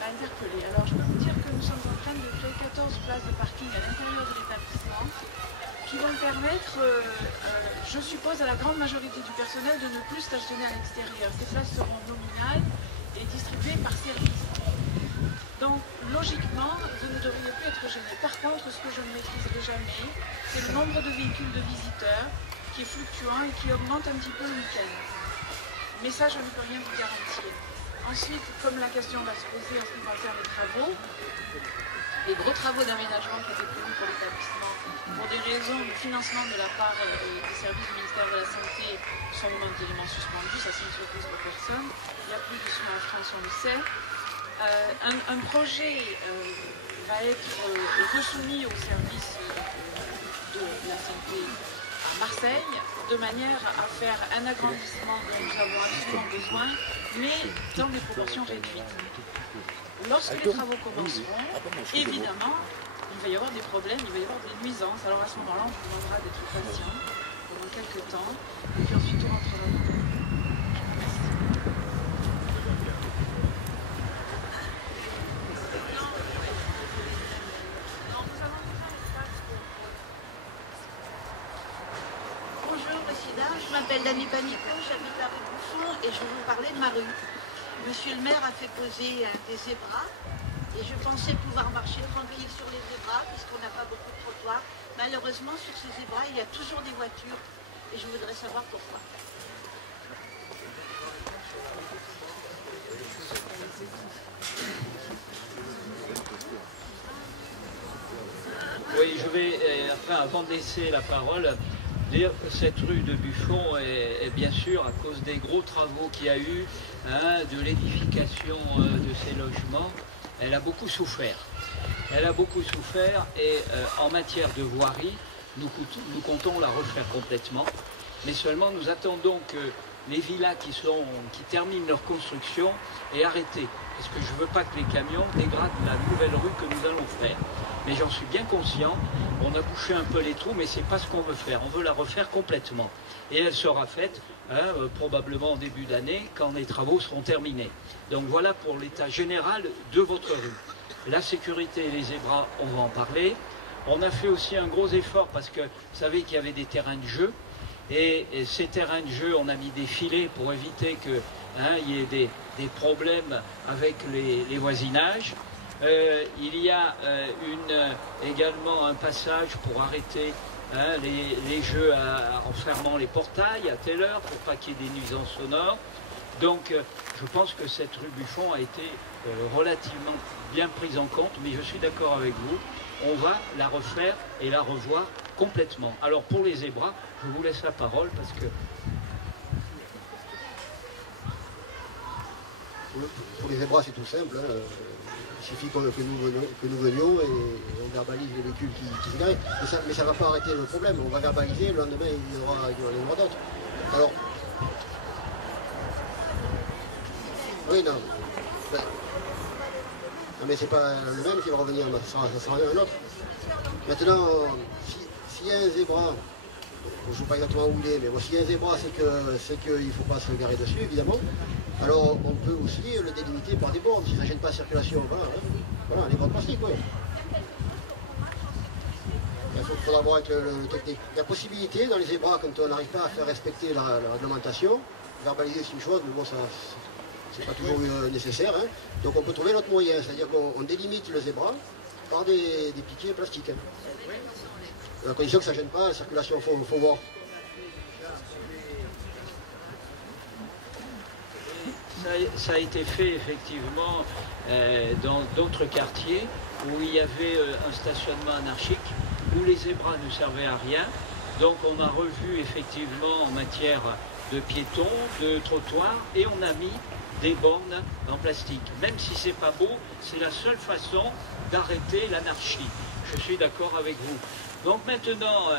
m'a interpellée. Alors je peux vous dire que nous sommes en train de créer 14 places de parking à l'intérieur de l'établissement qui vont permettre, je suppose, à la grande majorité du personnel de ne plus stationner à l'extérieur. Ces places seront nominales et distribuées par service. Donc, logiquement, vous ne devriez plus être gêné. Par contre, ce que je ne maîtriserai jamais, c'est le nombre de véhicules de visiteurs qui est fluctuant et qui augmente un petit peu le week-end. Mais ça, je ne peux rien vous garantir. Ensuite, comme la question va se poser en ce qui concerne les travaux, les gros travaux d'aménagement qui étaient prévus pour l'établissement, pour des raisons de financement de la part des services du ministère de la Santé, sont momentanément suspendus. Ça, c'est une surprise pour personne. Il n'y a plus de soins en France, on le sait. Un projet va être resoumis au service de la santé à Marseille, de manière à faire un agrandissement dont nous avons absolument besoin, mais dans des proportions réduites. Lorsque les travaux commenceront, évidemment, il va y avoir des problèmes, il va y avoir des nuisances. Alors à ce moment-là, on vous demandera d'être patient pendant quelques temps, et puis ensuite tout rentrera dans le... Je m'appelle Dani Panico, j'habite la rue Bouffon et je vais vous parler de ma rue. Monsieur le maire a fait poser des zébras et je pensais pouvoir marcher tranquille sur les zébras puisqu'on n'a pas beaucoup de trottoirs. Malheureusement, sur ces zébras, il y a toujours des voitures et je voudrais savoir pourquoi. Oui, je vais, avant de laisser la parole, dire que cette rue de Buffon est bien sûr, à cause des gros travaux qu'il y a eu, de l'édification de ces logements, elle a beaucoup souffert. Elle a beaucoup souffert et en matière de voirie, nous comptons la refaire complètement. mais seulement nous attendons que les villas qui terminent leur construction aient arrêté. Parce que je ne veux pas que les camions dégradent la nouvelle rue que nous allons faire. Mais j'en suis bien conscient, on a bouché un peu les trous, mais ce n'est pas ce qu'on veut faire. On veut la refaire complètement. Et elle sera faite probablement en début d'année, quand les travaux seront terminés. Donc voilà pour l'état général de votre rue. La sécurité et les zébras, on va en parler. On a fait aussi un gros effort parce que vous savez qu'il y avait des terrains de jeu. Et ces terrains de jeu, on a mis des filets pour éviter qu'il y ait des problèmes avec les voisinages. Il y a également un passage pour arrêter les jeux en fermant les portails à telle heure pour pas qu'il y ait des nuisances sonores. Donc je pense que cette rue Buffon a été relativement bien prise en compte, mais je suis d'accord avec vous, on va la refaire et la revoir complètement. Alors pour les zébras, je vous laisse la parole parce que... Pour les zébras, c'est tout simple. Hein. Il suffit que nous venions et on verbalise les véhicules qui se garent. Mais ça ne va pas arrêter le problème. On va verbaliser, le lendemain, il y en aura d'autres. Alors, oui, non. Ben, non mais c'est pas le même qui va revenir, ça sera un autre. Maintenant, s'il y a un zébra, je ne sais pas exactement où il est, mais bon, s'il y a un zébra, c'est qu'il ne faut pas se garer dessus, évidemment. Alors on peut aussi le délimiter par des bornes, si ça ne gêne pas la circulation. Voilà, voilà les bornes plastiques, oui. Il faudra voir avec le technique. Il y a possibilité dans les zébras, quand on n'arrive pas à faire respecter la réglementation, verbaliser c'est une chose, mais bon, ça c'est pas toujours nécessaire. Hein. Donc on peut trouver notre moyen, c'est-à-dire qu'on délimite le zébra par des piquets plastiques. Hein. À condition que ça ne gêne pas la circulation, il faut voir. Ça a été fait effectivement dans d'autres quartiers où il y avait un stationnement anarchique, où les zébras ne servaient à rien. Donc on a revu effectivement en matière de piétons, de trottoirs, et on a mis des bornes en plastique. Même si c'est pas beau, c'est la seule façon d'arrêter l'anarchie. Je suis d'accord avec vous. Donc maintenant,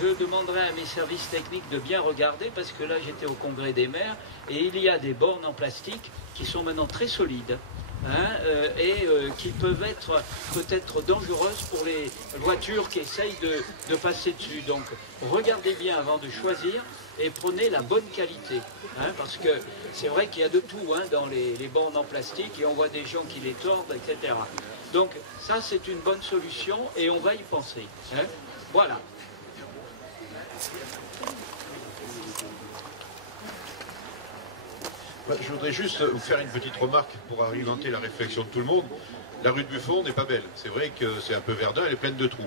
je demanderai à mes services techniques de bien regarder, parce que là j'étais au congrès des maires, et il y a des bornes en plastique qui sont maintenant très solides, et qui peuvent être peut-être dangereuses pour les voitures qui essayent de passer dessus. Donc regardez bien avant de choisir et prenez la bonne qualité, parce que c'est vrai qu'il y a de tout dans les bornes en plastique, et on voit des gens qui les tordent, etc. Donc ça c'est une bonne solution et on va y penser. Voilà. Je voudrais juste vous faire une petite remarque pour alimenter la réflexion de tout le monde. La rue de Buffon n'est pas belle. C'est vrai que c'est un peu verdun, elle est pleine de trous.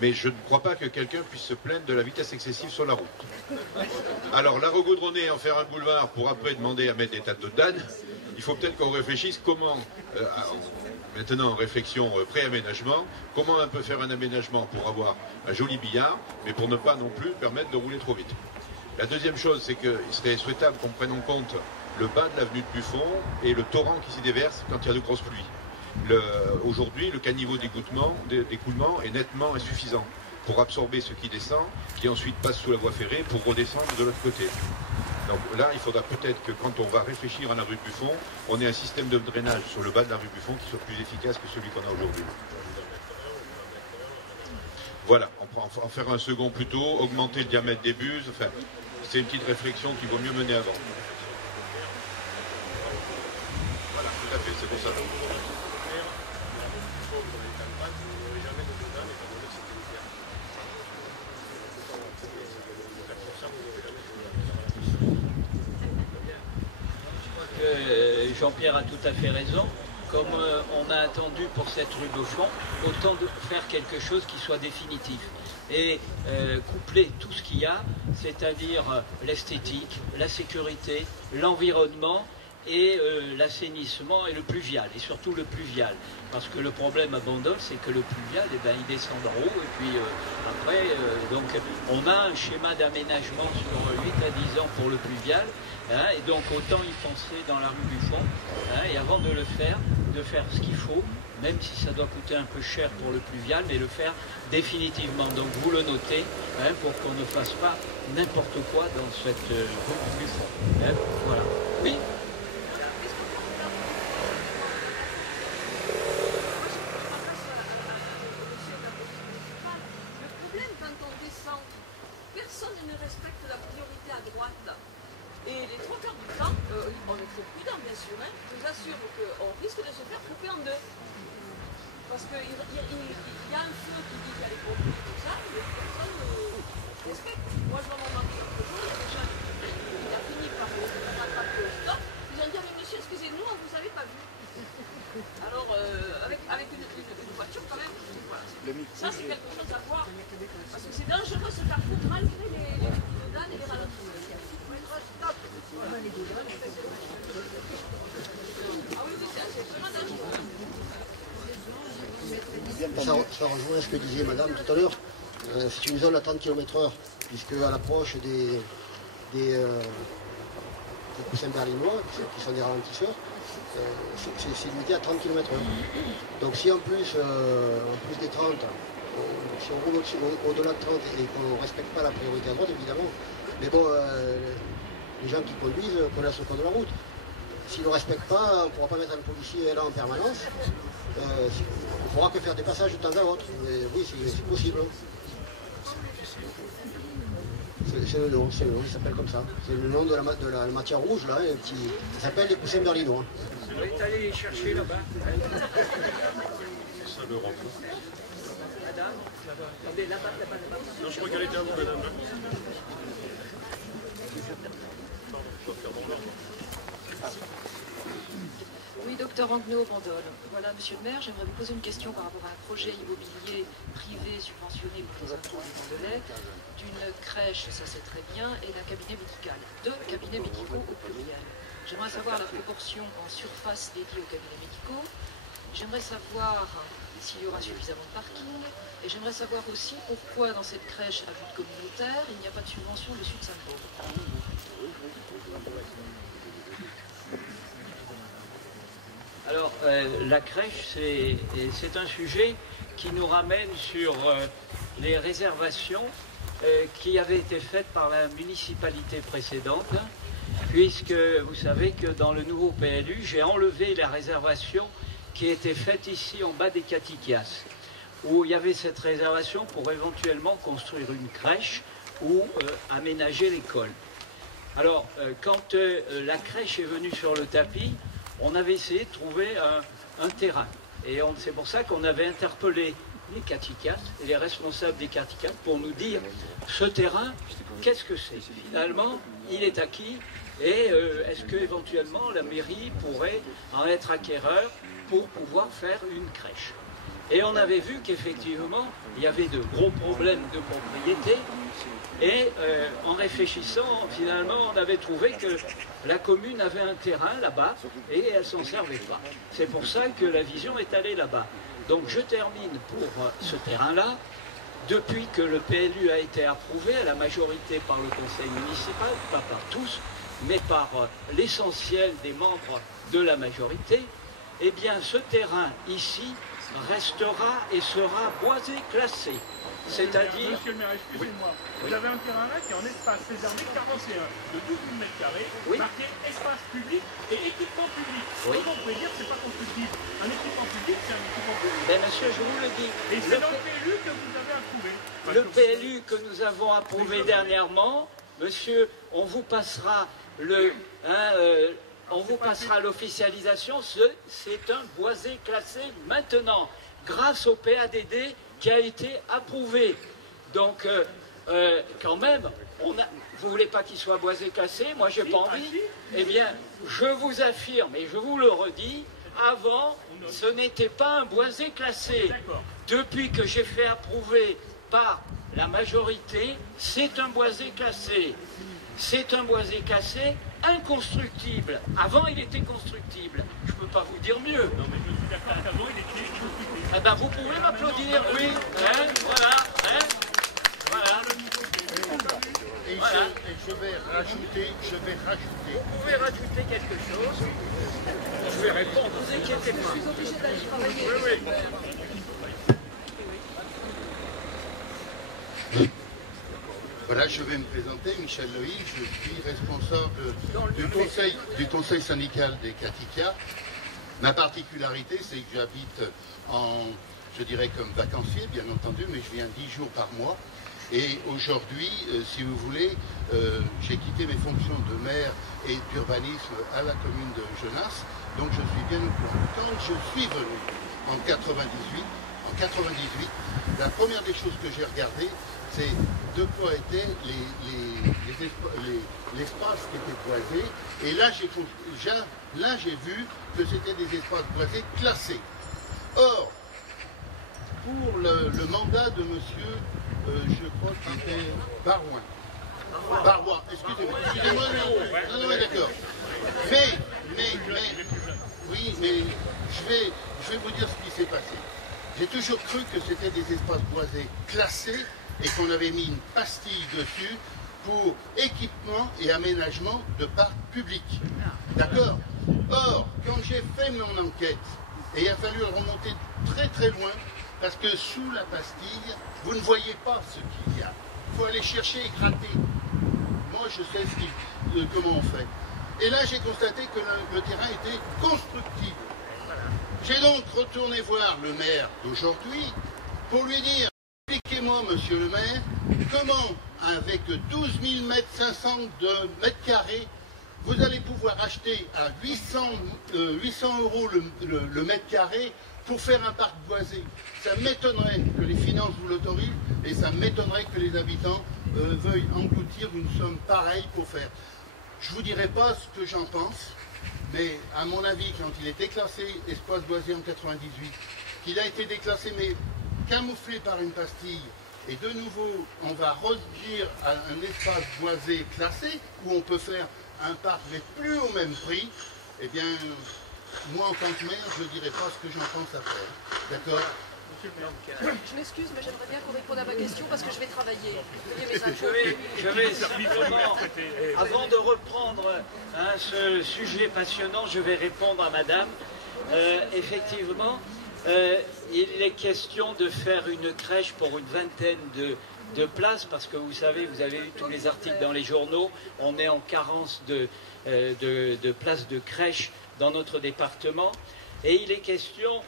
Mais je ne crois pas que quelqu'un puisse se plaindre de la vitesse excessive sur la route. Alors, la regoudronner, en faire un boulevard pour après demander à mettre des tas de danes, il faut peut-être qu'on réfléchisse comment, maintenant en réflexion pré-aménagement, comment on peut faire un aménagement pour avoir un joli billard, mais pour ne pas non plus permettre de rouler trop vite. La deuxième chose, c'est qu'il serait souhaitable qu'on prenne en compte le bas de l'avenue de Buffon et le torrent qui s'y déverse quand il y a de grosses pluies. Aujourd'hui, le caniveau d'écoulement est nettement insuffisant pour absorber ce qui descend, qui ensuite passe sous la voie ferrée pour redescendre de l'autre côté. Donc là, il faudra peut-être que quand on va réfléchir à la rue de Buffon, on ait un système de drainage sur le bas de la rue de Buffon qui soit plus efficace que celui qu'on a aujourd'hui. Voilà, en faire un second plutôt, augmenter le diamètre des buses, enfin, c'est une petite réflexion qu'il vaut mieux mener avant. Voilà, tout à fait, c'est pour ça. Jean-Pierre a tout à fait raison. Comme on a attendu pour cette rue Buffon, autant de faire quelque chose qui soit définitif. Et coupler tout ce qu'il y a, c'est-à-dire l'esthétique, la sécurité, l'environnement et l'assainissement et le pluvial, et surtout le pluvial. Parce que le problème à Bandol, c'est que le pluvial, il descend d'en haut, et puis après, donc on a un schéma d'aménagement sur 8 à 10 ans pour le pluvial, et donc autant y penser dans la rue Buffon, et avant de le faire, de faire ce qu'il faut, même si ça doit coûter un peu cher pour le pluvial, mais le faire définitivement. Donc vous le notez, hein, pour qu'on ne fasse pas n'importe quoi dans cette route du fond. Hein, voilà. Oui. Personne ne respecte la priorité à droite. Et les trois quarts du temps, on est très prudent bien sûr, hein, je vous assure qu'on risque de se faire couper en deux. Parce qu'il y a un feu qui dit qu'il y a les pompiers et tout ça, mais personne ne respecte. Moi je vois mon mari l'autre jour, déjà il a fini par rattraper au stop. Ils ont dit ah, mais monsieur excusez-nous, on ne vous avait pas vu. Alors avec une voiture quand même, voilà. Ça c'est quelque chose à voir. Parce que c'est dangereux ce carrefour malgré les doudanes et les ralentissements. Stop. Voilà. Ah oui, c'est vraiment dangereux. Ça rejoint ce que disait madame tout à l'heure. C'est une zone à 30 km/h, puisque à l'approche des coussins berlinois, qui sont des ralentisseurs, c'est limité à 30 km/h. Donc si en plus des 30, si on roule au-delà de 30 et qu'on ne respecte pas la priorité à droite, évidemment, mais bon, les gens qui conduisent connaissent le code de la route. S'ils ne le respectent pas, on ne pourra pas mettre un policier là en permanence. On ne pourra que faire des passages de temps à autre. Mais oui, c'est possible. C'est le nom, il s'appelle comme ça. C'est le nom de la matière rouge, là, ça s'appelle les coussins berlinois. On est allé les chercher là-bas. C'est ça le rempart. Madame, attendez, là-bas. Non, je crois qu'elle était à vous, madame. Oui, docteur Anguenot, Bandol. Voilà, monsieur le maire, j'aimerais vous poser une question par rapport à un projet immobilier privé subventionné pour les habitants du Mandelaye, d'une crèche, ça c'est très bien, et d'un cabinet médical. 2 cabinets médicaux au pluriel. J'aimerais savoir la proportion en surface dédiée aux cabinets médicaux. J'aimerais savoir s'il y aura suffisamment de parking. Et j'aimerais savoir aussi pourquoi dans cette crèche à but communautaire, il n'y a pas de subvention dessus de Saint-Paul. Alors, la crèche, c'est un sujet qui nous ramène sur les réservations qui avaient été faites par la municipalité précédente, puisque vous savez que dans le nouveau PLU, j'ai enlevé la réservation qui était faite ici en bas des Catiquias, où il y avait cette réservation pour éventuellement construire une crèche ou aménager l'école. Alors, quand la crèche est venue sur le tapis, on avait essayé de trouver un terrain. Et c'est pour ça qu'on avait interpellé les Catiquias et les responsables des Catiquias pour nous dire ce terrain, qu'est-ce que c'est? Finalement, il est acquis et est-ce qu'éventuellement la mairie pourrait en être acquéreur pour pouvoir faire une crèche? Et on avait vu qu'effectivement, il y avait de gros problèmes de propriété. Et en réfléchissant, finalement, on avait trouvé que la commune avait un terrain là-bas et elle ne s'en servait pas. C'est pour ça que la vision est allée là-bas. Donc je termine pour ce terrain-là. Depuis que le PLU a été approuvé à la majorité par le conseil municipal, pas par tous, mais par l'essentiel des membres de la majorité, eh bien ce terrain ici restera et sera boisé classé. C'est-à-dire... Monsieur le maire, excusez-moi, vous avez un terrain là qui est en espace réservé 41 de 12 000 m², marqué espace public et équipement public. Oui. Comment vous pouvez dire que ce n'est pas constructif? Un équipement public, c'est un équipement public. Ben monsieur, je vous le dis. Et c'est dans le PLU que vous avez approuvé. Le PLU que nous avons approuvé dernièrement, monsieur, on vous passera l'officialisation, c'est un boisé classé maintenant, grâce au PADD qui a été approuvé. Donc, quand même, vous ne voulez pas qu'il soit boisé classé, moi j'ai pas envie. Eh bien, je vous affirme, et je vous le redis, avant, ce n'était pas un boisé classé. Depuis que j'ai fait approuver par la majorité, c'est un boisé classé. C'est un boisé classé inconstructible. Avant, il était constructible. Je ne peux pas vous dire mieux. Non, mais je suis d'accord qu'avant, il était constructible. Eh ben, vous pouvez m'applaudir, oui. Hein, voilà. Hein, voilà. Voilà. je vais rajouter. Vous pouvez rajouter quelque chose. Je vais répondre, ne vous inquiétez pas. Je suis obligé d'aller travailler. Oui, oui. Voilà, je vais me présenter, Michel Loïc, je suis responsable du conseil syndical des Katika. Ma particularité, c'est que j'habite je dirais comme vacancier, bien entendu, mais je viens 10 jours par mois. Et aujourd'hui, si vous voulez, j'ai quitté mes fonctions de maire et d'urbanisme à la commune de Genasse, donc je suis bien au courant. Quand je suis venu en 98, la première des choses que j'ai regardé, c'est de quoi étaient l'espace qui était boisé. Et là, j'ai vu que c'était des espaces boisés classés. Or, pour le mandat de monsieur, je crois qu'il était Barouin, excusez-moi, non, d'accord. Oui, mais je vais vous dire ce qui s'est passé. J'ai toujours cru que c'était des espaces boisés classés et qu'on avait mis une pastille dessus pour équipement et aménagement de parcs publics. D'accord? Or, quand j'ai fait mon enquête, et il a fallu remonter très très loin, parce que sous la pastille, vous ne voyez pas ce qu'il y a. Il faut aller chercher et gratter. Moi, je sais comment on fait. Et là, j'ai constaté que le terrain était constructible. J'ai donc retourné voir le maire d'aujourd'hui pour lui dire, expliquez-moi, monsieur le maire, comment, avec 12 500 mètres carrés, vous allez pouvoir acheter à 800 € le mètre carré pour faire un parc boisé. Ça m'étonnerait que les finances vous l'autorisent et ça m'étonnerait que les habitants veuillent engloutir une somme pareille pour faire. Je ne vous dirai pas ce que j'en pense, mais à mon avis, quand il était classé espace boisé en 98, qu'il a été déclassé mais camouflé par une pastille, et de nouveau, on va redire à un espace boisé classé, où on peut faire un parc mais plus au même prix, eh bien, moi en tant que maire, je ne dirai pas ce que j'en pense à faire. D'accord? Je m'excuse, mais j'aimerais bien qu'on réponde à ma question parce que je vais travailler. Je vais simplement, avant de reprendre ce sujet passionnant, je vais répondre à madame. Effectivement, il est question de faire une crèche pour une vingtaine de places, parce que vous savez, vous avez eu tous les articles dans les journaux, on est en carence de places de crèche dans notre département. Et il est question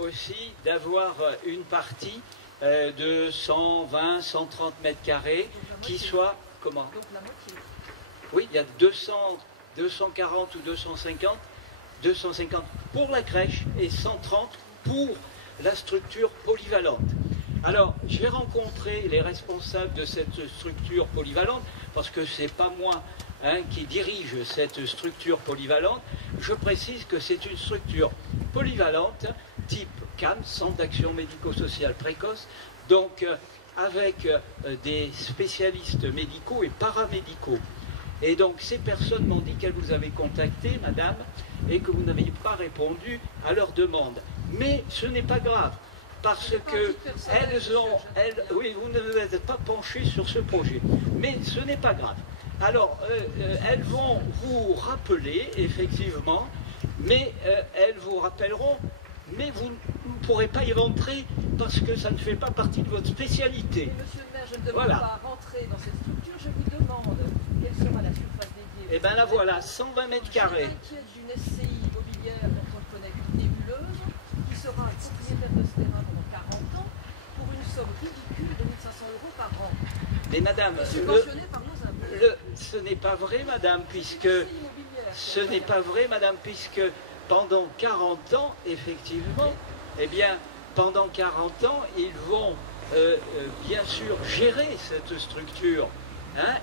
aussi d'avoir une partie de 120, 130 mètres carrés qui soit... Comment? Donc la moitié. Oui, il y a 240 ou 250 pour la crèche et 130 pour la structure polyvalente. Alors, je vais rencontrer les responsables de cette structure polyvalente, parce que ce n'est pas moi qui dirige cette structure polyvalente. Je précise que c'est une structure polyvalente type CAM, Centre d'action médico-sociale précoce, donc avec des spécialistes médicaux et paramédicaux. Et donc ces personnes m'ont dit qu'elles vous avaient contacté, madame, et que vous n'aviez pas répondu à leur demande. Mais ce n'est pas grave, parce que oui, vous ne vous êtes pas penché sur ce projet. Mais ce n'est pas grave. Alors, elles vont vous rappeler, effectivement, mais elles vous rappelleront, mais vous ne pourrez pas y rentrer parce que ça ne fait pas partie de votre spécialité. Mais monsieur le maire, je ne demande pas rentrer dans cette structure, je vous demande quelle sera la surface dédiée. Eh bien la voilà, 120 mètres carrés. Je m'inquiète d'une SCI immobilière dont on connaît une nébuleuse, qui sera propriétaire de ce terrain pendant 40 ans, pour une somme ridicule de 1 500 € par an. Mais madame, subventionné par nos impôts. Ce n'est pas vrai, madame, puisque ce n'est pas vrai, madame, puisque pendant 40 ans, effectivement, eh bien, pendant 40 ans, ils vont bien sûr gérer cette structure,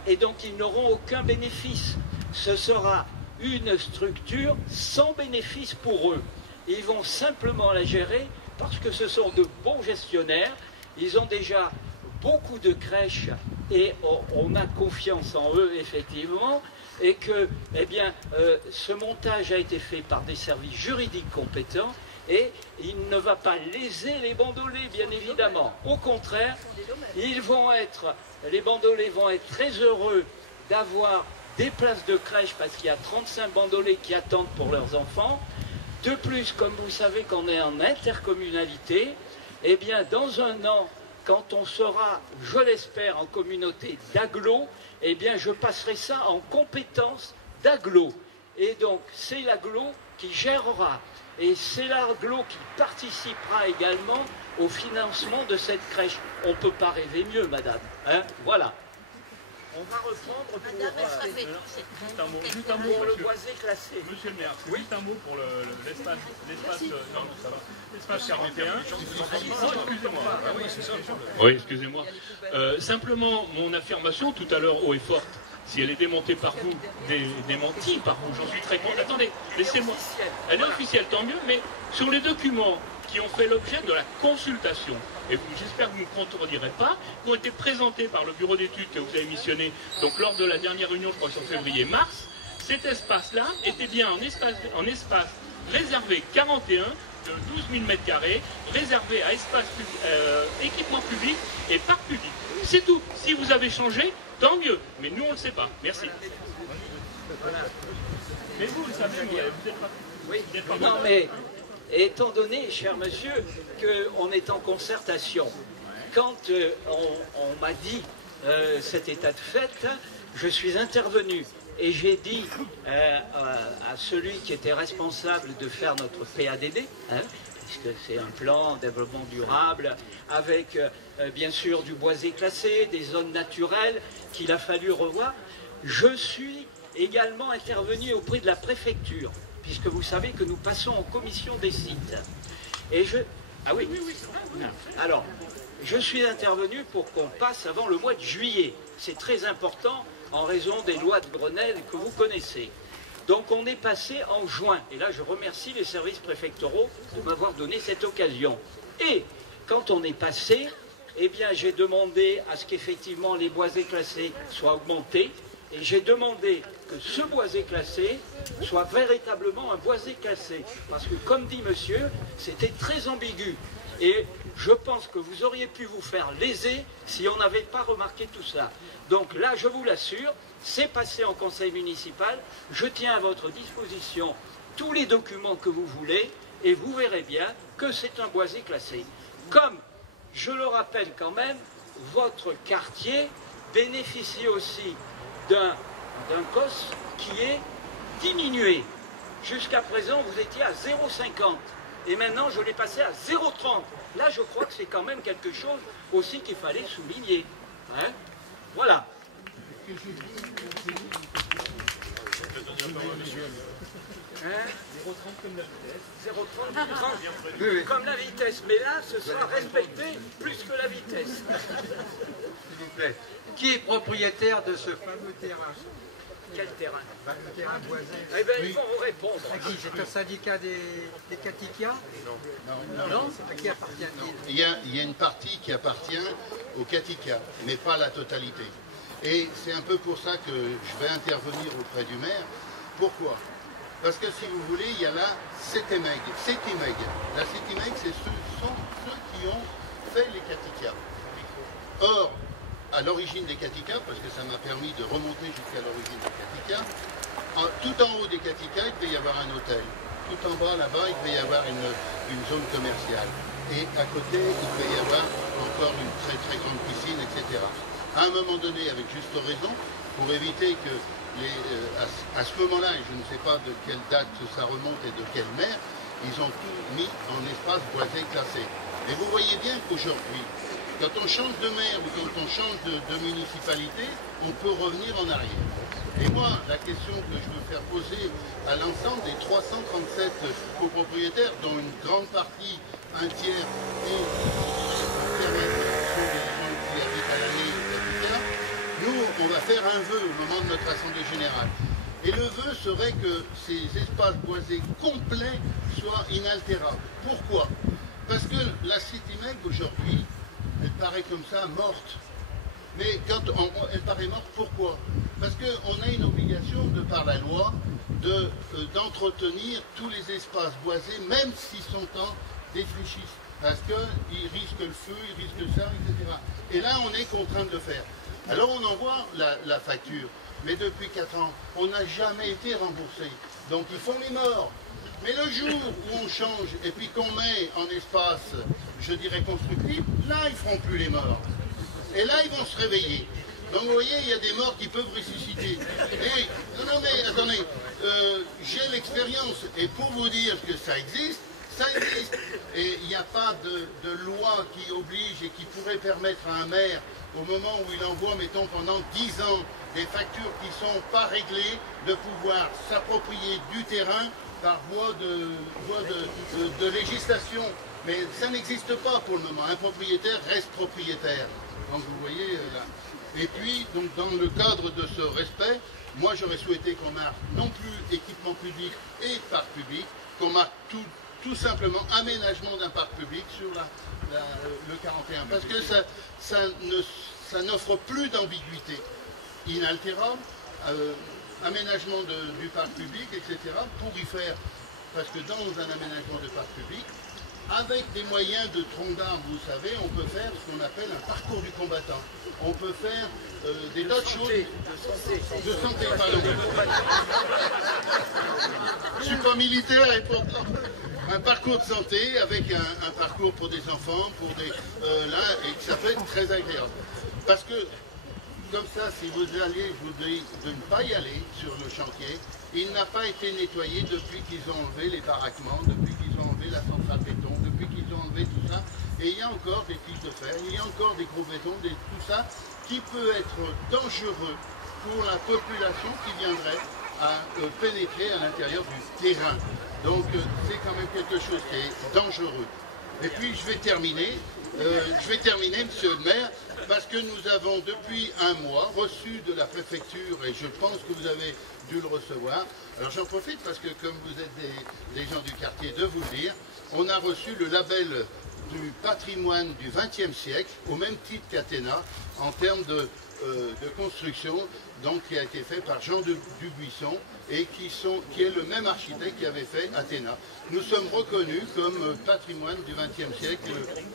et donc ils n'auront aucun bénéfice. Ce sera une structure sans bénéfice pour eux. Ils vont simplement la gérer parce que ce sont de bons gestionnaires. Ils ont déjà beaucoup de crèches et on a confiance en eux, effectivement, et que eh bien, ce montage a été fait par des services juridiques compétents et il ne va pas léser les bandolés, bien évidemment. Au contraire, les bandolés vont être très heureux d'avoir des places de crèche parce qu'il y a 35 bandolets qui attendent pour leurs enfants. De plus, comme vous savez qu'on est en intercommunalité, eh bien dans un an, quand on sera, je l'espère, en communauté d'agglo, eh bien je passerai ça en compétence d'agglo. Et donc c'est l'agglo qui gérera. Et c'est l'agglo qui participera également au financement de cette crèche. On ne peut pas rêver mieux, madame. Hein, voilà. On va reprendre pour, juste un mot pour le boisé classé. Monsieur le maire, juste un mot pour l'espace. Non, ça va. L'espace 41. Excusez-moi. Oui, excusez-moi. Simplement, mon affirmation tout à l'heure haut et forte, si elle est démontée par vous, démentie par vous, j'en suis très content. Attendez, laissez-moi. Elle est officielle, tant mieux, mais sur les documents qui ont fait l'objet de la consultation, et j'espère que vous ne me contredirez pas, qui ont été présentés par le bureau d'études que vous avez missionné donc lors de la dernière réunion, je crois sur février-mars, cet espace-là était bien en espace réservé 41 de 12 000 m², réservé à espace équipement public et parc public. C'est tout. Si vous avez changé, tant mieux. Mais nous, on ne le sait pas. Merci. Mais vous le savez, vous êtes pas... Oui. Non, mais étant donné, cher monsieur, qu'on est en concertation, quand on m'a dit cet état de fait, je suis intervenu et j'ai dit à celui qui était responsable de faire notre PADD, puisque c'est un plan de développement durable, avec bien sûr du boisé classé, des zones naturelles qu'il a fallu revoir, je suis également intervenu auprès de la préfecture, puisque vous savez que nous passons en commission des sites. Et ah oui, alors, je suis intervenu pour qu'on passe avant le mois de juillet. C'est très important en raison des lois de Grenelle que vous connaissez. Donc on est passé en juin. Et là, je remercie les services préfectoraux de m'avoir donné cette occasion. Et quand on est passé, eh bien, j'ai demandé à ce qu'effectivement les boisés classés soient augmentés. Et j'ai demandé que ce boisé classé soit véritablement un boisé classé. Parce que, comme dit monsieur, c'était très ambigu. Et je pense que vous auriez pu vous faire léser si on n'avait pas remarqué tout ça. Donc là, je vous l'assure, c'est passé en conseil municipal. Je tiens à votre disposition tous les documents que vous voulez et vous verrez bien que c'est un boisé classé. Comme, je le rappelle quand même, votre quartier bénéficie aussi d'un COS qui est diminué. Jusqu'à présent, vous étiez à 0,50 et maintenant, je l'ai passé à 0,30. Là, je crois que c'est quand même quelque chose aussi qu'il fallait souligner. Hein? Voilà. Hein? 0,30 comme la vitesse. 0,30 comme la vitesse. Mais là, ce sera respecté plus que la vitesse. S'il vous plaît. Qui est propriétaire de ce fameux terrain? Quel terrain? Le terrain boisé. Eh bien, il faut vous répondre. C'est un syndicat des Katikas? Non. À qui appartient-il? Il y a une partie qui appartient aux Katikas, mais pas la totalité. Et c'est un peu pour ça que je vais intervenir auprès du maire. Pourquoi? Parce que si vous voulez, il y a là Sétimeg. La Sétimeg, ce sont ceux qui ont fait les Katikas. Or, à l'origine des Katikas, parce que ça m'a permis de remonter jusqu'à l'origine des Katikas, tout en haut des Katikas, il devait y avoir un hôtel. Tout en bas, là-bas, il devait y avoir une zone commerciale. Et à côté, il devait y avoir encore une très très grande piscine, etc. À un moment donné, avec juste raison, pour éviter que, à ce moment-là, et je ne sais pas de quelle date ça remonte et de quelle mer, ils ont tout mis en espace boisé classé. Et vous voyez bien qu'aujourd'hui, quand on change de maire ou quand on change de municipalité, on peut revenir en arrière. Et moi, la question que je veux faire poser à l'ensemble des 337 copropriétaires, dont une grande partie, un tiers, et qui habitent à l'année, nous, on va faire un vœu au moment de notre assemblée générale. Et le vœu serait que ces espaces boisés complets soient inaltérables. Pourquoi? Parce que la Sétimeg, aujourd'hui, elle paraît comme ça, morte. Mais quand elle paraît morte, pourquoi? Parce qu'on a une obligation, de par la loi, d'entretenir tous les espaces boisés, même s'ils sont en défrichis. Parce qu'ils risquent le feu, ils risquent ça, etc. Et là, on est contraint de le faire. Alors on envoie la facture. Mais depuis 4 ans, on n'a jamais été remboursé. Donc ils font les morts. Mais le jour où on change et puis qu'on met en espace, je dirais constructif, là ils ne feront plus les morts. Et là ils vont se réveiller. Donc vous voyez, il y a des morts qui peuvent ressusciter. Et, non mais attendez, j'ai l'expérience et pour vous dire que ça existe. Et il n'y a pas de loi qui oblige et qui pourrait permettre à un maire, au moment où il envoie, mettons, pendant 10 ans, des factures qui ne sont pas réglées, de pouvoir s'approprier du terrain par voie de législation. Mais ça n'existe pas pour le moment. Un propriétaire reste propriétaire. Donc vous voyez là. Et puis, donc, dans le cadre de ce respect, moi j'aurais souhaité qu'on marque non plus équipement public et parc public, qu'on marque tout simplement aménagement d'un parc public sur le 41. Parce que ça n'offre plus d'ambiguïté. Inaltérable, aménagement du parc public, etc. pour y faire, parce que dans un aménagement de parc public, avec des moyens de tronc d'arbre, vous savez, on peut faire ce qu'on appelle un parcours du combattant. On peut faire des tas de choses. De santé, pardon. Je ne suis pas militaire et pourtant un parcours de santé avec un parcours pour des enfants, pour des et que ça peut être très agréable. Parce que comme ça, si vous allez, je vous dis de ne pas y aller sur le chantier. Il n'a pas été nettoyé depuis qu'ils ont enlevé les baraquements, depuis qu'ils ont enlevé la centrale béton, depuis qu'ils ont enlevé tout ça. Et il y a encore des fils de fer, il y a encore des gros bétons, tout ça, qui peut être dangereux pour la population qui viendrait à pénétrer à l'intérieur du terrain. Donc c'est quand même quelque chose qui est dangereux. Et puis je vais terminer, monsieur le maire, parce que nous avons depuis un mois reçu de la préfecture, et je pense que vous avez dû le recevoir. Alors j'en profite parce que comme vous êtes des gens du quartier, de vous le dire, on a reçu le label du patrimoine du XXe siècle, au même titre qu'Athéna, en termes de construction, donc qui a été fait par Jean Dubuisson, et qui est le même architecte qui avait fait Athéna. Nous sommes reconnus comme patrimoine du XXe siècle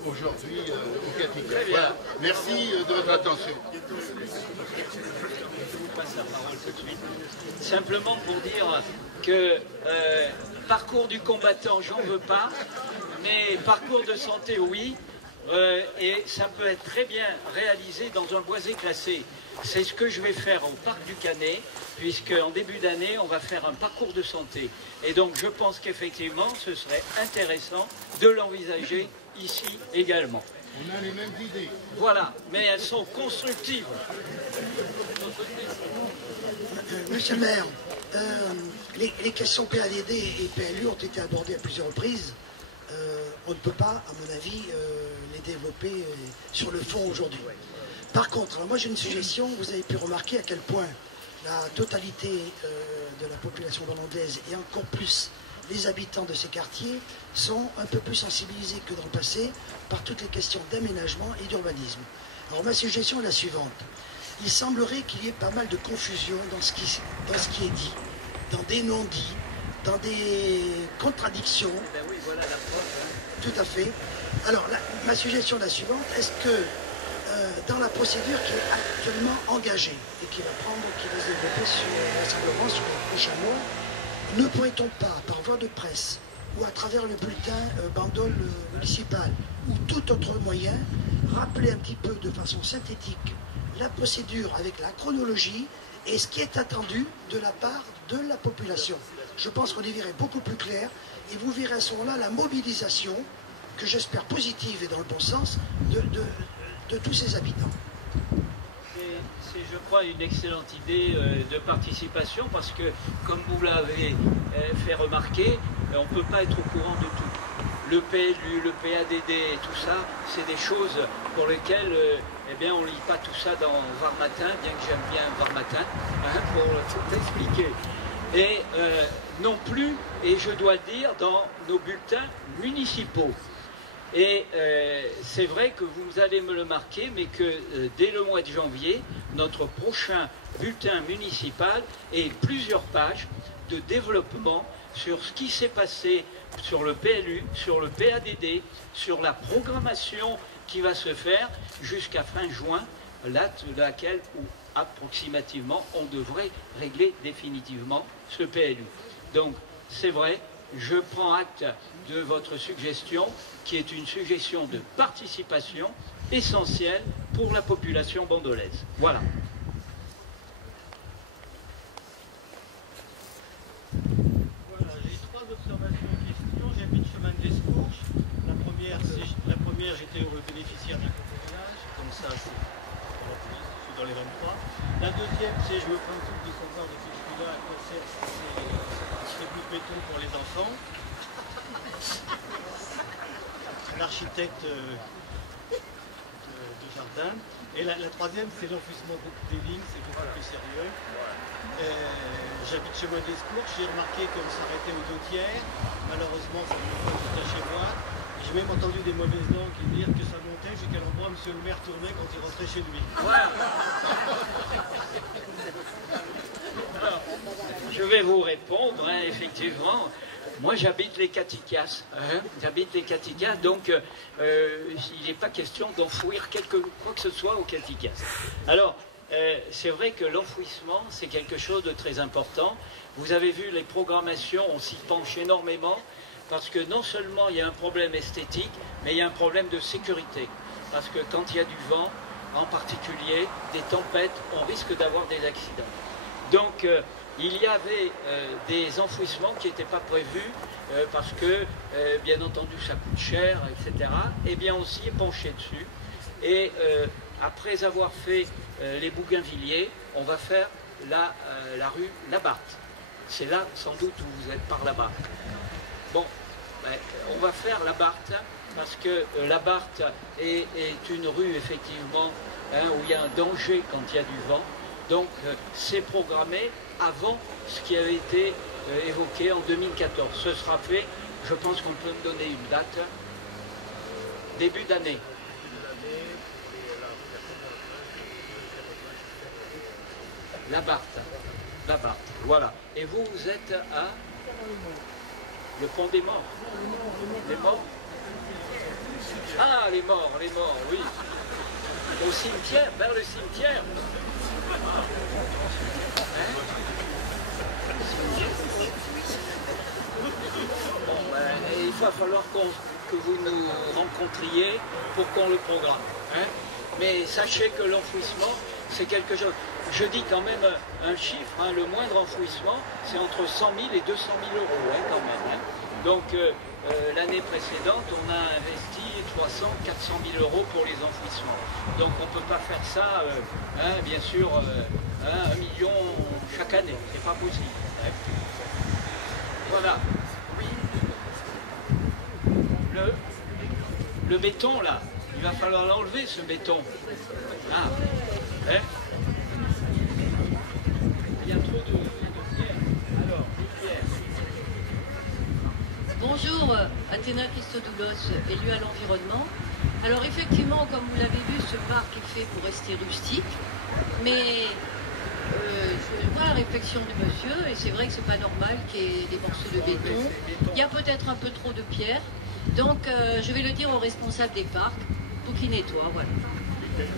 aujourd'hui au Catica. Voilà. Merci de votre attention. Je vous passe la parole tout de suite. Simplement pour dire que parcours du combattant, j'en veux pas, mais parcours de santé, oui. Et ça peut être très bien réalisé dans un boisé classé. C'est ce que je vais faire au parc du Canet, puisque en début d'année, on va faire un parcours de santé. Et donc, je pense qu'effectivement, ce serait intéressant de l'envisager ici également. On a les mêmes idées. Voilà, mais elles sont constructives. Monsieur le maire, les questions PADD et PLU ont été abordées à plusieurs reprises. On ne peut pas, à mon avis, les développer sur le fond aujourd'hui. Par contre, alors moi j'ai une suggestion, vous avez pu remarquer à quel point la totalité de la population hollandaise et encore plus les habitants de ces quartiers sont un peu plus sensibilisés que dans le passé par toutes les questions d'aménagement et d'urbanisme. Alors ma suggestion est la suivante. Il semblerait qu'il y ait pas mal de confusion dans ce qui est dit, dans des non-dits, dans des contradictions. Ben oui, voilà la preuve. Tout à fait. Alors, ma suggestion est la suivante. Est-ce que dans la procédure qui est actuellement engagée et qui va se développer rassemblement sur les prochains mois, ne pourrait-on pas, par voie de presse ou à travers le bulletin bandole municipal ou tout autre moyen, rappeler un petit peu de façon synthétique la procédure avec la chronologie et ce qui est attendu de la part de la population. Je pense qu'on y verrait beaucoup plus clair et vous verrez à ce moment-là la mobilisation, que j'espère positive et dans le bon sens, de tous ces habitants. C'est, je crois, une excellente idée de participation parce que, comme vous l'avez fait remarquer, on ne peut pas être au courant de tout. Le PLU, le PADD, tout ça, c'est des choses pour lesquelles eh bien, on ne lit pas tout ça dans Var Matin, bien que j'aime bien Var Matin, hein, pour tout expliquer. Et non plus, et je dois le dire, dans nos bulletins municipaux. Et c'est vrai que vous allez me le marquer, mais que dès le mois de janvier, notre prochain bulletin municipal est plusieurs pages de développement sur ce qui s'est passé sur le PLU, sur le PADD, sur la programmation qui va se faire jusqu'à fin juin date de laquelle, ou approximativement, on devrait régler définitivement ce PLU. Donc, c'est vrai, je prends acte de votre suggestion, qui est une suggestion de participation essentielle pour la population bondolaise. Voilà. Voilà, j'ai 3 observations et questions. J'habite chemin des Escourches. La première, j'étais heureux bénéficiaire du copérinage, comme ça, c'est dans les 23. La deuxième, c'est je me préoccupe de savoir depuis que je suis là à quoi sert c'est plus de béton pour les enfants. L'architecte de jardin. Et la troisième, c'est l'enfouissement des lignes, c'est beaucoup plus sérieux. J'habite chez moi d'Escourches, j'ai remarqué qu'on s'arrêtait aux 2 tiers. Malheureusement, ça ne me pas tout à chez moi. J'ai même entendu des mauvaises langues qui dire que ça montait jusqu'à l'endroit où M. le maire tournait quand il rentrait chez lui. Alors, je vais vous répondre, hein, effectivement. Moi, j'habite les Caticas. Hein, j'habite les Caticas, donc il n'est pas question d'enfouir quoi que ce soit aux Caticas. Alors, c'est vrai que l'enfouissement, c'est quelque chose de très important. Vous avez vu les programmations, on s'y penche énormément, parce que non seulement il y a un problème esthétique, mais il y a un problème de sécurité. Parce que quand il y a du vent, en particulier, des tempêtes, on risque d'avoir des accidents. Donc, il y avait des enfouissements qui n'étaient pas prévus parce que, bien entendu, ça coûte cher, etc. Et bien aussi pencher dessus. Et après avoir fait les Bougainvilliers, on va faire la rue Labarthe. C'est là, sans doute, où vous êtes par là-bas. Bon, ben, on va faire Labarthe parce que Labarthe est une rue, effectivement, hein, où il y a un danger quand il y a du vent. Donc, c'est programmé avant ce qui avait été évoqué en 2014. Ce sera fait, je pense qu'on peut me donner une date, début d'année. Labarthe, voilà. Et vous, vous êtes à le pont des morts. Les morts? Ah, les morts, oui. Au cimetière, vers le cimetière. Bon, ben, il va falloir que vous nous rencontriez pour qu'on le programme. Hein. Mais sachez que l'enfouissement, c'est quelque chose. Je dis quand même un chiffre, hein, le moindre enfouissement, c'est entre 100 000 et 200 000 euros, hein, quand même. Hein. Donc, l'année précédente, on a investi 300 400 000 euros pour les enfouissements. Donc, on ne peut pas faire ça, hein, bien sûr, 1 million chaque année. C'est pas possible. Hein. Voilà. Oui. Le béton, là, il va falloir l'enlever, ce béton. Ah. Hein. Il y a trop de pierre. Alors, pierre. Bonjour, Athéna Christodoulos, élue à l'environnement. Alors effectivement, comme vous l'avez vu, ce parc est fait pour rester rustique, mais je vois la réflexion du monsieur, et c'est vrai que c'est pas normal qu'il y ait des morceaux de béton. Il y a peut-être un peu trop de pierre, donc je vais le dire aux responsables des parcs pour qu'ils nettoient, voilà.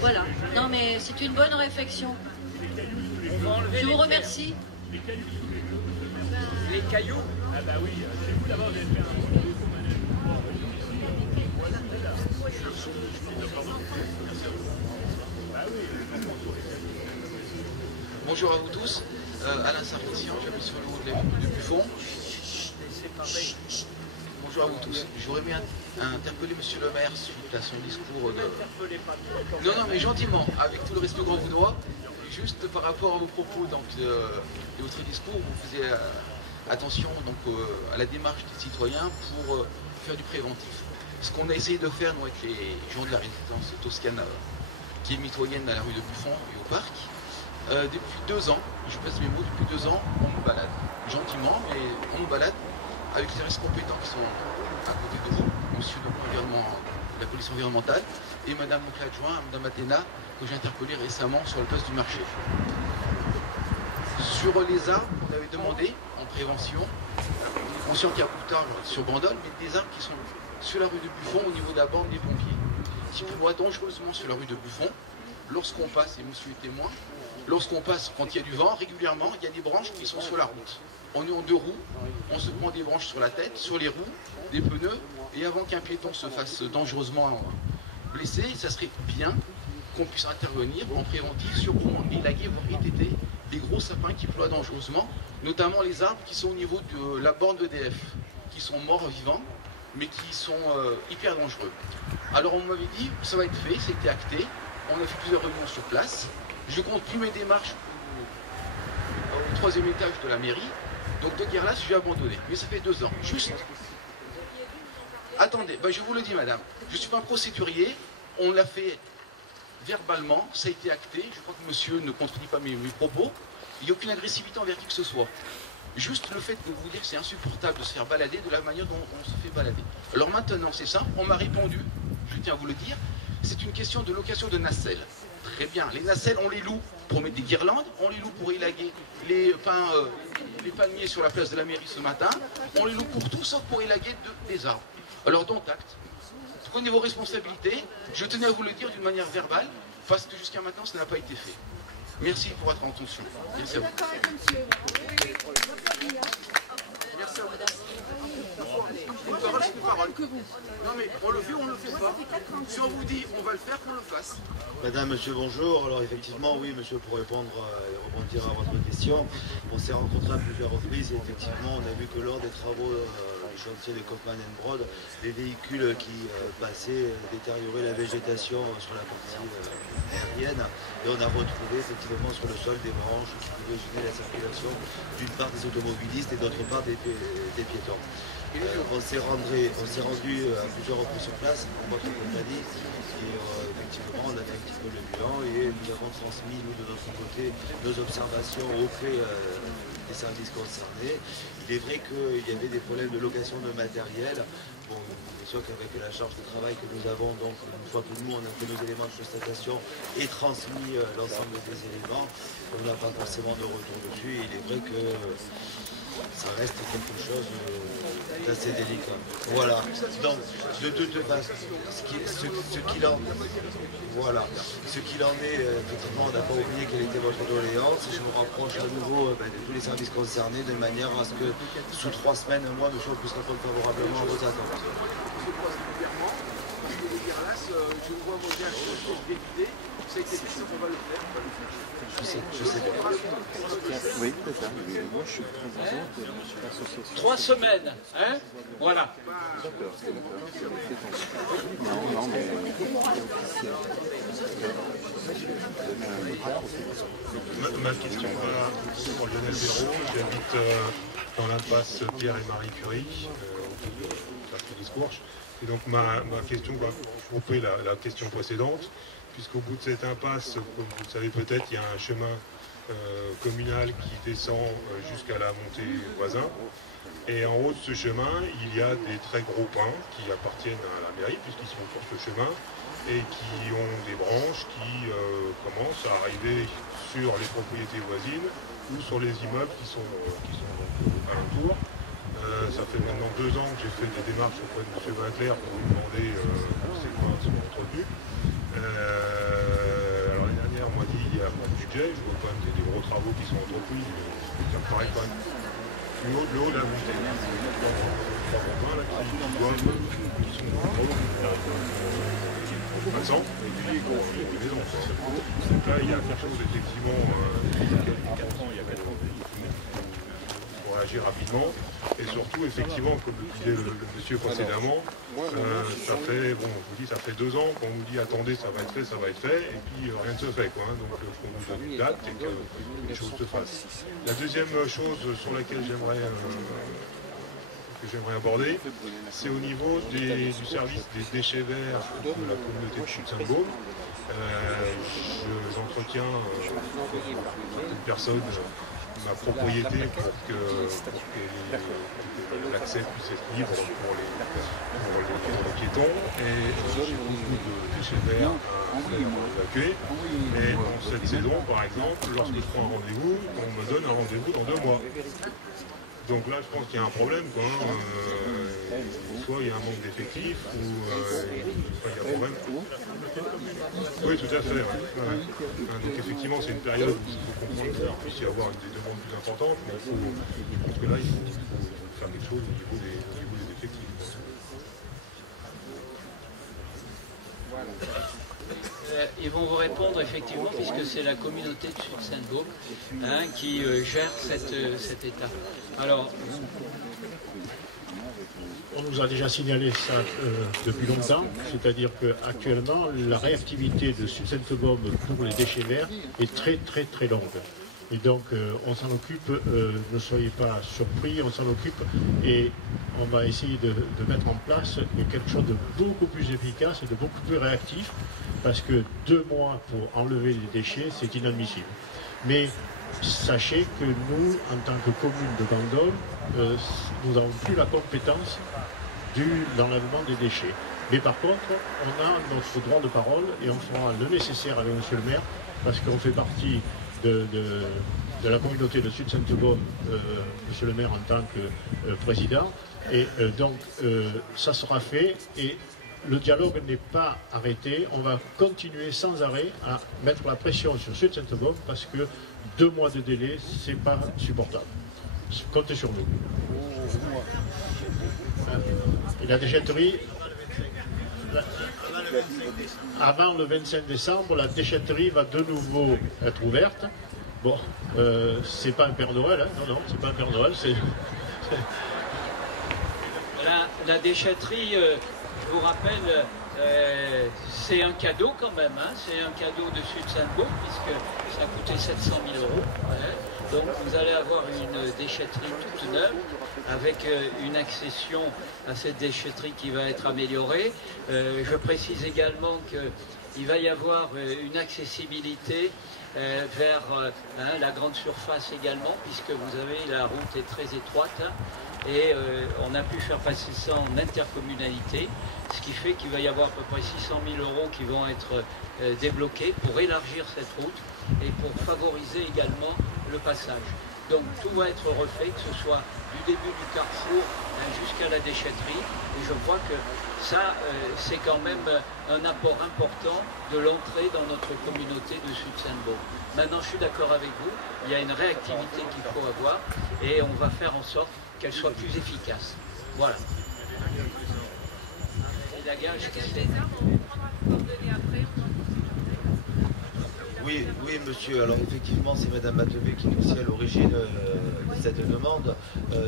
Voilà, non mais c'est une bonne réflexion. Je vous remercie. Les cailloux? Ah bah oui, chez vous d'abord, vous allez faire un... Bonjour à vous tous, Alain Sarkissian, j'habite sur le haut de la rue de Buffon. Bonjour à vous tous. J'aurais aimé interpeller Monsieur le maire suite à son discours de... Non, mais gentiment, avec tout le respect qu'on vous doit, juste par rapport à vos propos donc, de votre discours, vous faisiez attention donc, à la démarche des citoyens pour faire du préventif. Ce qu'on a essayé de faire, nous, avec les gens de la résidence toscane, qui est mitoyenne à la rue de Buffon et au parc, depuis 2 ans, je passe mes mots, depuis 2 ans, on nous balade. Gentiment, mais on nous balade avec les services compétents qui sont à côté de vous, monsieur de la police environnementale, et madame mon adjoint, madame Athéna, que j'ai interpellé récemment sur le place du marché. Sur les arbres, on avait demandé en prévention, on est conscient qu'il y a beaucoup d'arbres sur Bandol, mais des arbres qui sont sur la rue de Buffon au niveau de la bande des pompiers, qui ploient dangereusement sur la rue de Buffon, lorsqu'on passe, et monsieur est témoin, lorsqu'on passe, quand il y a du vent, régulièrement, il y a des branches qui sont sur la route. On est en 2 roues, on se prend des branches sur la tête, sur les roues, des pneus, et avant qu'un piéton se fasse dangereusement blessé, ça serait bien qu'on puisse intervenir en préventif sur comment élaguer, voire étêter des gros sapins qui ploient dangereusement, notamment les arbres qui sont au niveau de la borne d'EDF, qui sont morts vivants, mais qui sont hyper dangereux. Alors on m'avait dit, ça va être fait, c'était acté, on a fait plusieurs réunions sur place, je compte plus mes démarches au 3e étage de la mairie, donc de guerre là, je vais abandonner. Mais ça fait 2 ans, juste. Attendez, ben je vous le dis madame, je ne suis pas un procédurier, on l'a fait verbalement, ça a été acté, je crois que monsieur ne contredit pas mes propos, il n'y a aucune agressivité envers qui que ce soit. Juste le fait de vous dire que c'est insupportable de se faire balader de la manière dont on se fait balader. Alors maintenant, c'est simple, on m'a répondu, je tiens à vous le dire, c'est une question de location de nacelles. Très bien, les nacelles, on les loue pour mettre des guirlandes, on les loue pour élaguer les palmiers sur la place de la mairie ce matin, on les loue pour tout sauf pour élaguer des arbres. Alors donc acte, prenez vos responsabilités, je tenais à vous le dire d'une manière verbale, parce que jusqu'à maintenant, ça n'a pas été fait. Merci pour votre attention. Merci à vous. Merci à vous. Une parole, c'est une parole. Non mais on le fait ou on ne le fait pas. Si on vous dit on va le faire, qu'on le fasse. Madame, monsieur, bonjour. Alors effectivement, oui, monsieur, pour répondre et rebondir à votre question, on s'est rencontrés à plusieurs reprises et effectivement, on a vu que lors des travaux du chantier de Kaufmann & Broad, les véhicules qui passaient détérioraient la végétation sur la partie aérienne et on a retrouvé effectivement sur le sol des branches qui pouvaient gêner la circulation d'une part des automobilistes et d'autre part des piétons. On s'est rendu à plusieurs reprises sur place en votre compagnie et effectivement on a fait un petit peu le bilan et nous avons transmis nous de notre côté nos observations auprès des services concernés. Il est vrai qu'il y avait des problèmes de location de matériel. Bon, bien sûr qu'avec la charge de travail que nous avons, donc une fois que nous on a fait nos éléments de constatation et transmis l'ensemble des éléments, on n'a pas forcément de retour dessus. Et il est vrai que ça reste quelque chose d'assez délicat. Voilà. Donc, de toute façon, ce qu'il en est, effectivement, on n'a pas oublié quelle était votre doléance. Je me rapproche à nouveau de tous les services concernés de manière à ce que, sous 3 semaines, moi, nous puisse répondre favorablement à vos attentes. Je vois vos directions décidées, ça a été fait, on va le faire. Je sais pas. Oui, c'est ça. Moi, je suis président de l'association. 3 semaines, hein? Voilà. D'accord. Non, mais ma question va pour Lionel Béraud. J'habite dans l'impasse Pierre et Marie Curie, autour de Quartier d'Escourche. Et donc ma question va regrouper la question précédente, puisqu'au bout de cette impasse, comme vous le savez peut-être, il y a un chemin communal qui descend jusqu'à la montée voisin. Et en haut de ce chemin, il y a des très gros pins qui appartiennent à la mairie, puisqu'ils sont sur ce chemin, et qui ont des branches qui commencent à arriver sur les propriétés voisines ou sur les immeubles qui sont alentour. Ça fait maintenant 2 ans que j'ai fait des démarches auprès de M. Winkler pour lui demander ces points sont entretenus. Alors l'année dernière, on m'a dit il y a pas de budget, je vois quand même des gros travaux qui sont entrepris, ça me paraît quand même plus haut de le haut de la montée. Il y a 3 points là qui sont gros. Vincent, et puis les maisons. Donc là, il y a quelque chose effectivement, il y a 4 ans, pour réagir rapidement. Et surtout, effectivement, comme le disait le monsieur précédemment, ça fait, bon, je vous dis, ça fait 2 ans qu'on nous dit attendez, ça va être fait, et puis rien ne se fait, quoi. Hein, donc, qu'on nous donne une date et que les choses se fassent. La deuxième chose sur laquelle j'aimerais aborder, c'est au niveau du service des déchets verts de la communauté de Chute-Saint-Baume. J'entretiens une personne, ma propriété, pour que l'accès puisse être libre pour les piétons. Et j'ai beaucoup de déchets verts à évacuer. Et dans cette saison, par exemple, lorsque je prends un rendez-vous, on me donne un rendez-vous dans 2 mois. Donc là, je pense qu'il y a un problème, quoi. Soit il y a un manque d'effectifs, ou il y a un problème. Oui, tout à fait. Ouais. Donc effectivement, c'est une période où il faut comprendre qu'il puisse y avoir des demandes plus importantes, mais je pense que là, il faut faire des choses au niveau des effectifs. Ils vont vous répondre effectivement, puisque c'est la communauté de Sud-Sainte-Baume qui gère cet état. Alors, on nous a déjà signalé ça depuis longtemps, c'est-à-dire qu'actuellement, la réactivité de Sud-Sainte-Baume pour les déchets verts est très très très longue. Et donc, on s'en occupe, ne soyez pas surpris, on s'en occupe et on va essayer de mettre en place quelque chose de beaucoup plus efficace et de beaucoup plus réactif, parce que 2 mois pour enlever les déchets, c'est inadmissible. Mais sachez que nous, en tant que commune de Bandol, nous n'avons plus la compétence d'enlèvement des déchets. Mais par contre, on a notre droit de parole et on fera le nécessaire avec monsieur le maire, parce qu'on fait partie de la communauté de Sud-Sainte-Baume, monsieur le maire en tant que président, et donc ça sera fait, et le dialogue n'est pas arrêté, on va continuer sans arrêt à mettre la pression sur Sud-Sainte-Baume, parce que 2 mois de délai, c'est pas supportable. Comptez sur nous. Et la déchetterie, avant le 25 décembre, la déchetterie va de nouveau être ouverte. Bon, c'est pas un Père Noël, hein. Non, c'est pas un Père Noël, c'est... La déchetterie, je vous rappelle, c'est un cadeau quand même, hein. C'est un cadeau de Sud-Sainte-Baume, puisque ça a coûté 700 000 €. Hein. Donc vous allez avoir une déchetterie toute neuve, avec une accession à cette déchetterie qui va être améliorée. Je précise également qu'il va y avoir une accessibilité vers la grande surface également, puisque vous avez, la route est très étroite, hein, et on a pu faire passer ça en intercommunalité, ce qui fait qu'il va y avoir à peu près 600 000 € qui vont être débloqués pour élargir cette route et pour favoriser également le passage. Donc tout va être refait, que ce soit du début du carrefour jusqu'à la déchetterie, et je crois que ça, c'est quand même un apport important de l'entrée dans notre communauté de Sud-Sainte-Baume. Maintenant, je suis d'accord avec vous, il y a une réactivité qu'il faut avoir, et on va faire en sorte qu'elle soit plus efficace. Voilà. Et la gage, Oui, monsieur. Alors effectivement, c'est Madame Matevé qui est aussi à l'origine de cette demande.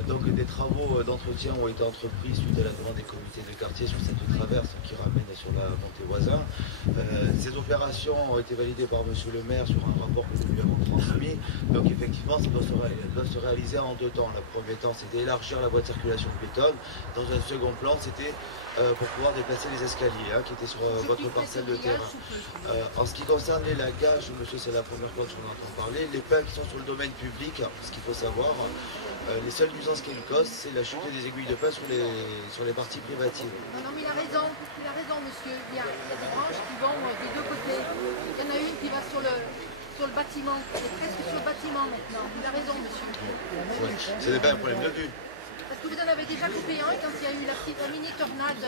Donc des travaux d'entretien ont été entrepris suite à la demande des comités de quartier sur cette traverse qui ramène sur la montée voisin. Ces opérations ont été validées par monsieur le maire sur un rapport que nous lui avons transmis. Donc effectivement, ça doit se réaliser en 2 temps. Le premier temps, c'était élargir la voie de circulation piétonne. Dans un second plan, c'était pour pouvoir déplacer les escaliers qui étaient sur votre parcelle de terrain. En ce qui concerne les lagages, monsieur, c'est la première fois que j'en entends parler. Les pins qui sont sur le domaine public, ce qu'il faut savoir, les seules nuisances qu'ils causent, c'est la chute des aiguilles de pin sur les parties privatives. Non, mais il a raison, monsieur. Il y a des branches qui vont des 2 côtés. Il y en a une qui va sur le bâtiment. Elle est presque sur le bâtiment maintenant. Il a raison, monsieur. Ouais. Ce n'est pas un problème de vue. Parce que vous en avez déjà coupé un quand il y a eu la mini tornade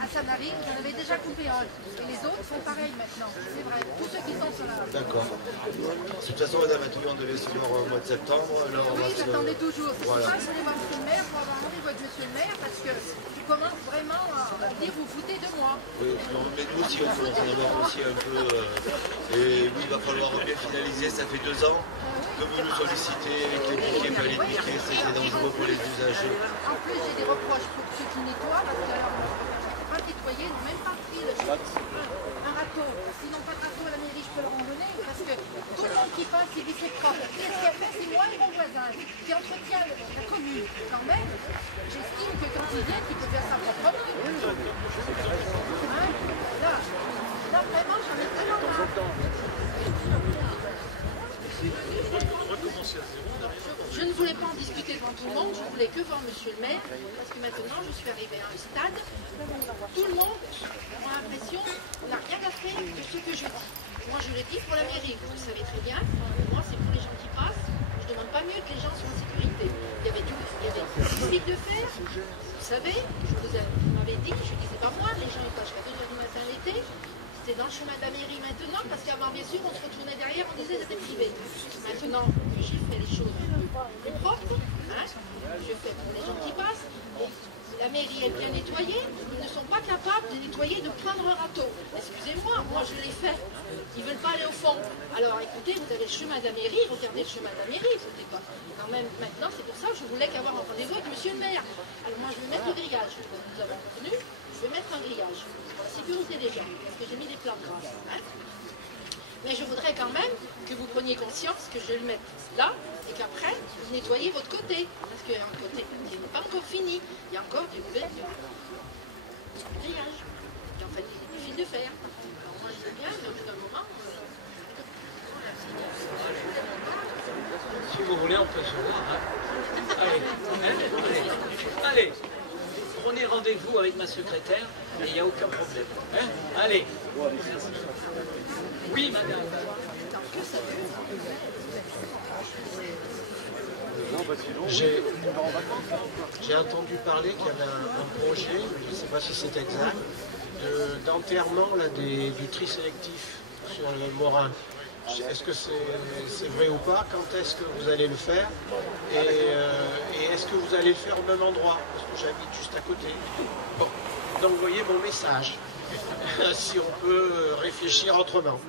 à Sanary, vous en avez déjà coupé un. Et les autres font pareil maintenant, c'est vrai. Tous ceux qui sont sur la... D'accord. De toute façon, Madame Atouille, on devait se voir au mois de septembre. Alors oui, j'attendais toujours. C'est pour ça que je voulais voir monsieur le maire, pour avoir rendez-vous avec monsieur le maire, parce que je commence vraiment à dire, vous foutez de moi. Oui, non, mais nous aussi, on commence à en avoir aussi un peu. Et oui, il va falloir bien finaliser. Ça fait 2 ans que vous nous sollicitez, avec les piquets, pas les piquets, c'est dangereux pour les usagers. En plus, j'ai des reproches pour ceux qui nettoient, parce que alors, pas nettoyer, ils n'ont même pas pris un râteau. S'ils n'ont pas de râteau à la mairie, je peux leur en donner, parce que tout le monde qui passe, il dit c'est propre. Qu'est-ce qu'il a fait? C'est moi, mon voisin, qui entretient la commune. Quand même, j'estime que quand il vient, il peut faire ça proprement. Là, vraiment, j'en ai tellement marre. Je ne voulais pas en discuter devant tout le monde, je voulais que voir monsieur le maire, parce que maintenant je suis arrivée à un stade, tout le monde a l'impression qu'on n'a rien à faire de ce que je dis. Moi je le dis pour la mairie, vous le savez très bien, moi c'est pour les gens qui passent, je ne demande pas mieux que les gens soient en sécurité. Il y Vous savez, vous m'avez dit, je ne disais pas moi, les gens ils passent jusqu'à 2 h du matin l'été. C'était dans le chemin de la mairie maintenant, parce qu'avant, bien sûr, on se retournait derrière, on disait que c'était privé. Maintenant que j'ai fait les choses plus propres, hein, je fais pour les gens qui passent. La mairie est bien nettoyée, ils ne sont pas capables de nettoyer, de prendre un râteau. Excusez-moi, moi je l'ai fait. Ils ne veulent pas aller au fond. Alors écoutez, vous avez le chemin de la mairie, regardez le chemin de la mairie, c'était pas. Quand même, maintenant, c'est pour ça que je voulais qu'avoir un rendez-vous avec monsieur le maire. Alors moi je vais mettre le grillage. Nous avons retenu, je vais mettre un grillage pour la sécurité des gens, parce que j'ai mis des plans de grâce. Hein. Mais je voudrais quand même que vous preniez conscience que je vais le mettre là et qu'après, vous nettoyez votre côté. Parce qu'il y a un côté qui n'est pas encore fini. Il y a encore du grillage. Et en fait, du fil de fer. Alors moi, je veux bien, mais au bout d'un moment... Si vous voulez, on peut se voir. Hein. Allez. Prenez rendez-vous avec ma secrétaire et il n'y a aucun problème. Hein. Allez. Oui, madame. J'ai entendu parler qu'il y avait un projet, je ne sais pas si c'est exact, d'enterrement du tri sélectif sur le Morin. Est-ce que c'est vrai ou pas? Quand est-ce que vous allez le faire? Et est-ce que vous allez le faire au même endroit? Parce que j'habite juste à côté. Bon, donc vous voyez mon message. Si on peut réfléchir autrement.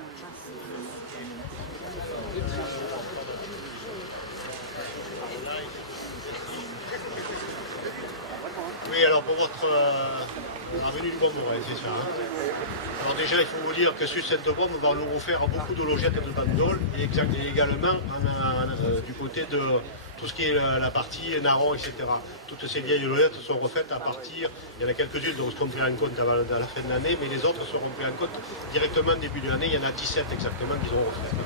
Oui, alors pour votre avenue du Montmorin, c'est ça. Hein. Alors déjà, il faut vous dire que sur cette bombe, on va nous refaire beaucoup de logettes et de bandoles, et également du côté de tout ce qui est la partie Naron, etc. Toutes ces vieilles logettes sont refaites à partir, il y en a quelques-unes qui seront prises en compte à la fin de l'année, mais les autres seront prises en compte directement début de l'année. Il y en a 17 exactement qui seront refaites.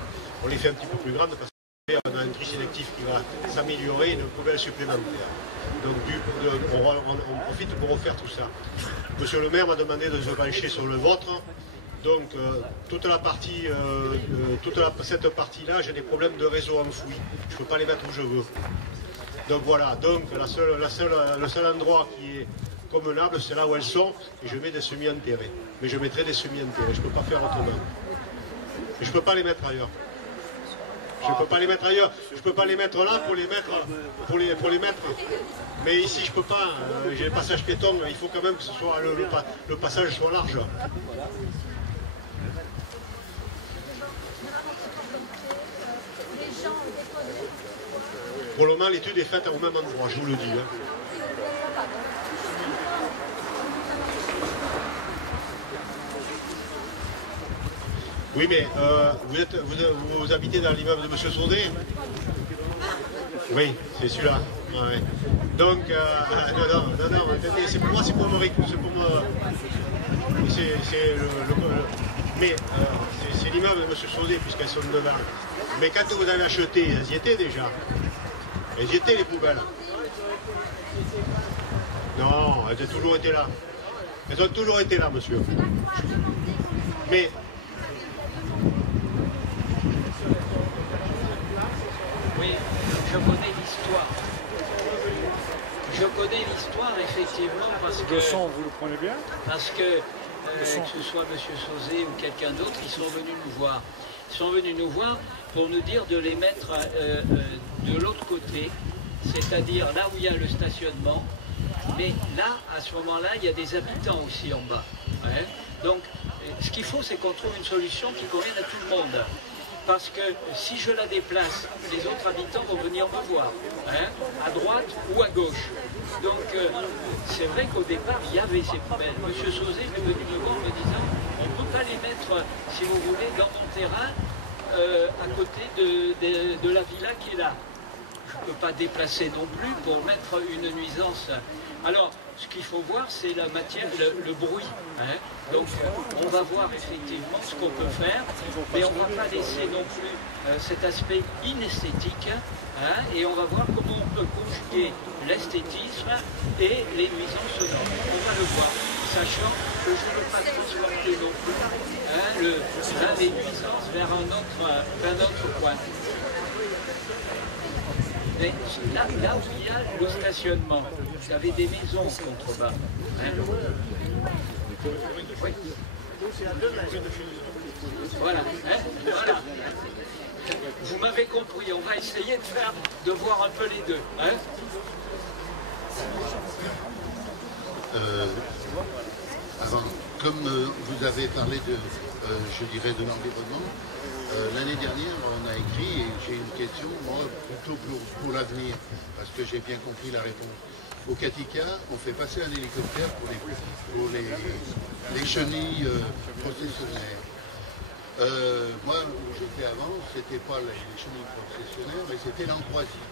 On les fait un petit peu plus grandes parce qu'on a un tri sélectif qui va s'améliorer, une poubelle supplémentaire. Donc on profite pour refaire tout ça. Monsieur le maire m'a demandé de se pencher sur le vôtre. Donc toute la partie, cette partie-là, j'ai des problèmes de réseau enfoui. Je ne peux pas les mettre où je veux. Donc voilà, donc le seul endroit qui est convenable, c'est là où elles sont, et je mets des semis enterrés. Mais je mettrai des semis enterrés, je ne peux pas faire autrement. Et je ne peux pas les mettre ailleurs. Je ne peux pas les mettre ailleurs. Je ne peux pas les mettre là pour les mettre. Mais ici, je ne peux pas. J'ai le passage piéton. Il faut quand même que ce soit le passage soit large. Pour le moment, l'étude est faite au même endroit, je vous le dis. Hein. Oui, mais vous habitez dans l'immeuble de M. Saudet? Oui, c'est celui-là. Ah, ouais. Donc, non, attendez, c'est pour moi, c'est pour me récupérer. Mais c'est l'immeuble de M. Saudet, puisqu'elles sont dedans. Mais quand vous avez acheté, elles y étaient déjà. Elles y étaient, les poubelles. Non, elles ont toujours été là. Elles ont toujours été là, monsieur. Mais... Oui, je connais l'histoire. Je connais l'histoire, effectivement, parce que... Le son, vous le prenez bien? Parce que, que ce soit M. Sauzet ou quelqu'un d'autre, ils sont venus nous voir. Ils sont venus nous voir pour nous dire de les mettre de l'autre côté, c'est-à-dire là où il y a le stationnement. Mais là, à ce moment-là, il y a des habitants aussi en bas. Hein. Donc, ce qu'il faut, c'est qu'on trouve une solution qui convienne à tout le monde. Parce que si je la déplace, les autres habitants vont venir me voir, hein, à droite ou à gauche. Donc, c'est vrai qu'au départ, il y avait ces poubelles. Monsieur Sauzet est venu me voir en me disant, on ne peut pas les mettre, si vous voulez, dans mon terrain, à côté de la villa qui est là. Je ne peux pas déplacer non plus pour mettre une nuisance. Alors, ce qu'il faut voir, c'est la matière, le bruit. Hein. Donc, on va voir effectivement ce qu'on peut faire, mais on ne va pas laisser non plus cet aspect inesthétique, hein, et on va voir comment on peut conjuguer l'esthétisme et les nuisances sonores. On va le voir, sachant que je ne veux pas transporter non plus hein, les nuisances vers un autre point. Mais là où il y a le stationnement, vous avez des maisons contrebas. Hein? Oui. Voilà, hein? Voilà. Vous m'avez compris, on va essayer de voir un peu les deux. Hein? Comme vous avez parlé de, je dirais, de l'environnement, l'année dernière, on a écrit, et j'ai une question, moi, plutôt pour l'avenir, parce que j'ai bien compris la réponse. Au Katika, on fait passer un hélicoptère pour les chenilles processionnaires. Moi, où j'étais avant, c'était pas les chenilles processionnaires, mais c'était l'ambroisie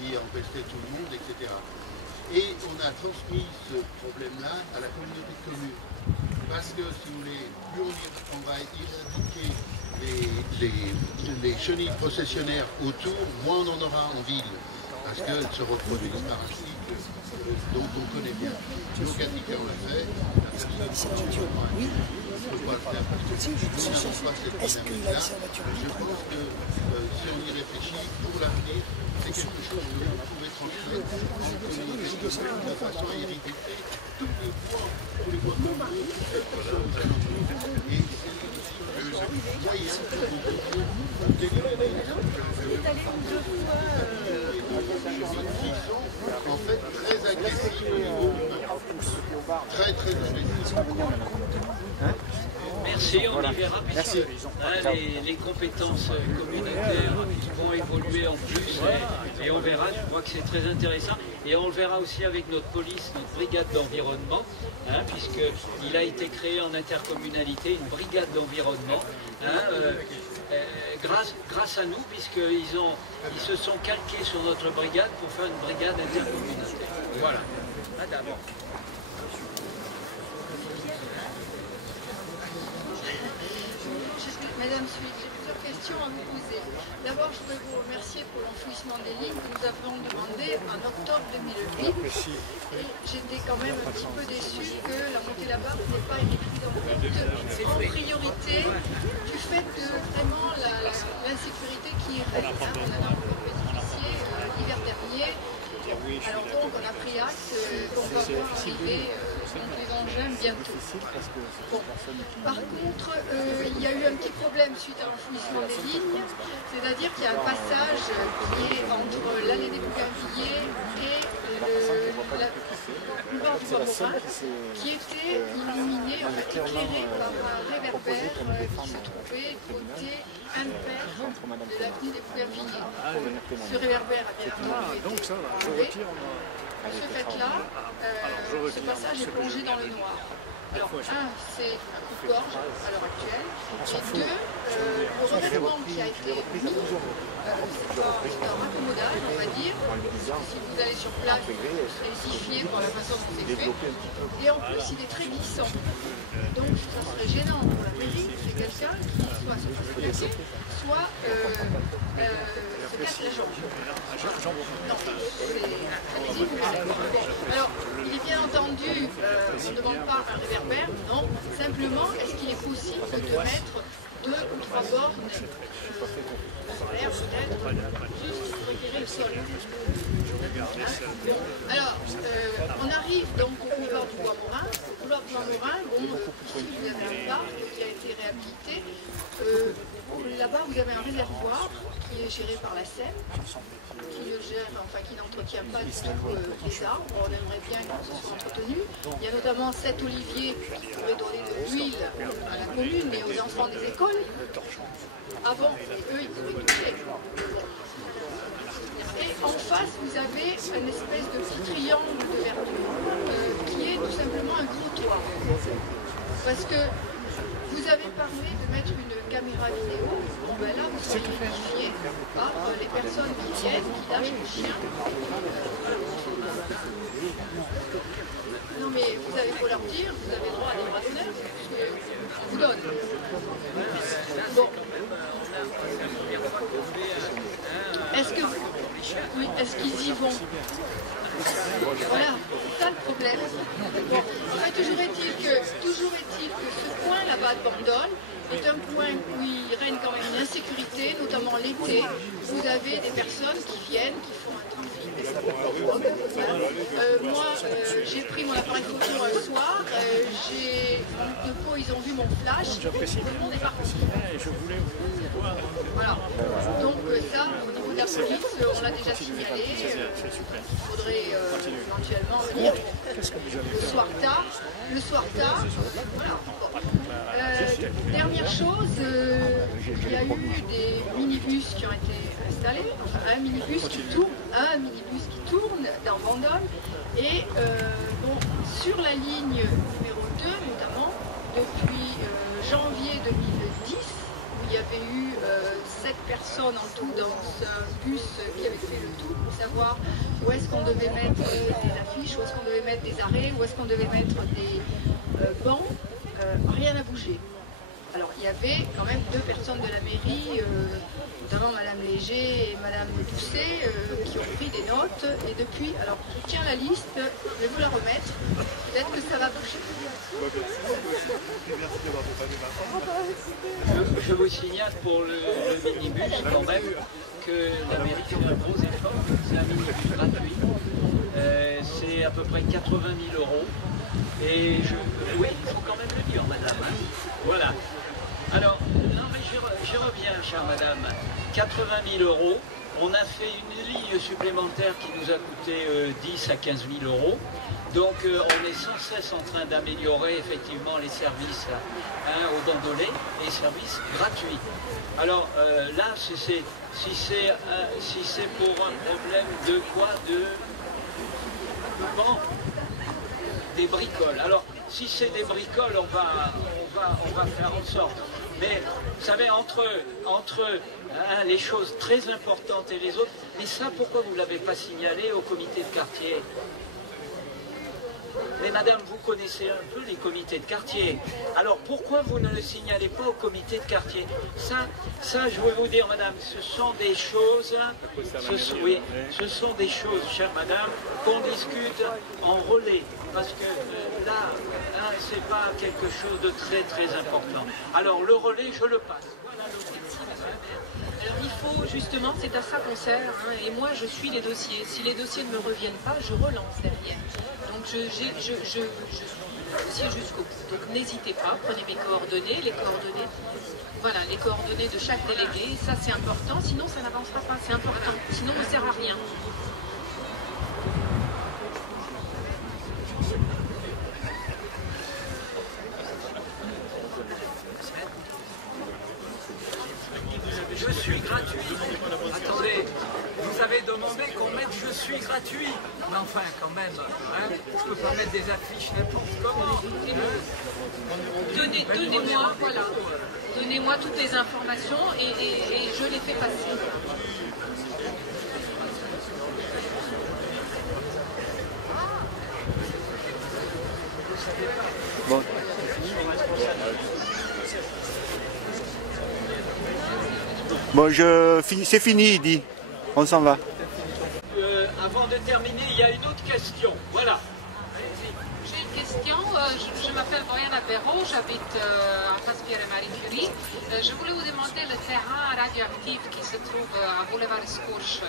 qui empestait tout le monde, etc. Et on a transmis ce problème-là à la communauté de communes. Parce que, si vous voulez, plus on va éradiquer les chenilles processionnaires autour, moins on en aura en ville. Parce qu'elles se reproduisent par un cycle dont on connaît bien. Nous, au Katika, on l'a fait. Oui. On ne peut pas le faire parce que nous n'avons pas cette dynamique-là. Je pense que si on y réfléchit, pour l'avenir, c'est quelque chose que on pouvait transmettre en communauté de communes de façon à éradiquer tous les points communs, quelque chose à l'entour. Et c'est le moyen de délivrer qui sont en fait très agressifs au niveau humain. Très agressifs. Merci, on y verra, puisque les compétences communautaires vont évoluer en plus, et on verra, je crois que c'est très intéressant, et on le verra aussi avec notre police, notre brigade d'environnement, hein, puisqu'il a été créé en intercommunalité, une brigade d'environnement, grâce à nous, puisqu'ils se sont calqués sur notre brigade pour faire une brigade intercommunautaire. Voilà. Madame. Madame Suite, j'ai plusieurs questions à vous poser. D'abord, je voudrais vous remercier pour l'enfouissement des lignes que nous avions demandé en octobre 2008. Et j'étais quand même un petit peu déçue que la montée là-bas n'ait pas été prise en priorité du fait de vraiment l'insécurité qui est faite. On en a encore bénéficié l'hiver dernier. Alors donc, on a pris acte qu'on va voir arriver les engins bientôt. Bon. Par contre, il y a eu un petit problème suite à l'enfouissement des lignes, c'est-à-dire qu'il y a un passage qui est entre l'allée des Bougainvilliers et le boulevard du Bois-Morin, qui était illuminé, en fait éclairé par un réverbère qui se trouvait côté impair de l'avenue des Bougainvilliers. Ce réverbère a bien été enlevé. De ce fait-là, ce passage est plongé dans le noir. Alors, un, c'est un coupe-gorge à l'heure actuelle, et deux, le revêtement qui a été mis, c'est un raccommodage, on va dire. Si vous allez sur place, vous serez édifié par la façon dont c'est fait. Et en plus, il est très glissant. Donc, ça serait gênant pour la mairie, c'est quelqu'un qui soit se fasse blesser, soit se casse la jambe. Non, allez-y, vous allez. Alors, il est bien entendu, on ne demande pas un réverbère, non. Simplement, est-ce qu'il est possible de mettre 2 ou 3 bornes solaires, peut-être, juste pour éclairer le sol? Alors, on arrive donc au boulevard du Bois-Morin. Au boulevard du Bois-Morin, bon, ici vous avez un parc qui a été réhabilité. Là-bas, vous avez un réservoir qui est géré par la Seine, qui le gère, enfin qui n'entretient pas du tout les arbres. On aimerait bien que ce soit entretenu. Il y a notamment 7 oliviers qui pourraient donner de l'huile à la commune et aux enfants des écoles. Avant, eux, ils pourraient toucher. Et en face, vous avez une espèce de petit triangle de verdure qui est tout simplement un gros toit. Parce que vous avez parlé de mettre une caméra vidéo. Bon ben là, vous serez identifié par les personnes qui viennent, qui lâchent les chiens. Non mais vous avez beau leur dire, vous avez droit à des bras d'honneur, puisqu'on vous donne. Bon. Est-ce que Oui, est-ce qu'ils y vont? Voilà, c'est ça le problème. Bon, enfin, toujours est-il que ce coin là-bas de Bandol est un point où il règne quand même une insécurité, notamment l'été. Vous avez des personnes qui viennent, qui font un trafic. Moi, j'ai pris mon appareil photo un soir, de peau, ils ont vu mon flash, tout le monde est parti. Voilà. Donc ça, au niveau de la police, on l'a déjà signalé. Il faudrait éventuellement venir le soir tard. Voilà. Dernière chose, il y a eu des minibus qui ont été installés, enfin un minibus qui tourne dans Bandol. Et bon, sur la ligne numéro 2 notamment, depuis janvier 2010, où il y avait eu 7 personnes en tout dans ce bus qui avait fait le tour pour savoir où est-ce qu'on devait mettre des affiches, où est-ce qu'on devait mettre des arrêts, où est-ce qu'on devait mettre des bancs, rien n'a bougé. Alors il y avait quand même 2 personnes de la mairie, notamment Madame Léger et Madame Doucet, qui ont pris des notes. Et depuis, alors je tiens la liste, je vais vous la remettre, peut-être que ça va bouger. Je vous signale pour le minibus quand même que la mairie fait un gros effort. C'est un minibus gratuit. C'est à peu près 80 000 €. Et oui, il faut quand même le dire, madame. Hein. Voilà. Alors, non mais j'y reviens, chère madame. 80 000 €. On a fait une ligne supplémentaire qui nous a coûté 10 à 15 000 €. Donc on est sans cesse en train d'améliorer effectivement les services aux Bandolais, les services gratuits. Alors là, si c'est pour un problème de quoi? Bon, des bricoles. Alors si c'est des bricoles, on va faire en sorte. Mais vous savez, entre les choses très importantes et les autres, mais ça, pourquoi vous ne l'avez pas signalé au comité de quartier? Mais madame, vous connaissez un peu les comités de quartier. Alors pourquoi vous ne le signalez pas au comité de quartier? Ça, je vais vous dire, madame, ce sont des choses, ce sont des choses, chère madame, qu'on discute en relais. Parce que là, c'est pas quelque chose de très très important. Alors le relais, je le passe. Voilà le relais. Alors il faut justement, c'est à ça qu'on sert, et moi je suis les dossiers. Si les dossiers ne me reviennent pas, je relance derrière. Donc je suis dossier jusqu'au bout. Donc n'hésitez pas, prenez mes coordonnées, voilà, les coordonnées de chaque délégué, ça c'est important, sinon ça n'avancera pas, c'est important, sinon on ne sert à rien. Je suis gratuit. Attendez, vous avez demandé qu'on mette je suis gratuit. Mais enfin, quand même, hein, je ne peux pas mettre des affiches n'importe comment. Donnez-moi, voilà. Donnez-moi toutes les informations et je les fais passer. Bon. Bon, c'est fini, il dit. On s'en va. Avant de terminer, il y a une autre question. Voilà. J'ai une question. Je m'appelle Boyana Perrault, j'habite à Casse-Pierre et Marie Curie. Je voulais vous demander le terrain radioactif qui se trouve à Boulevard Escourche,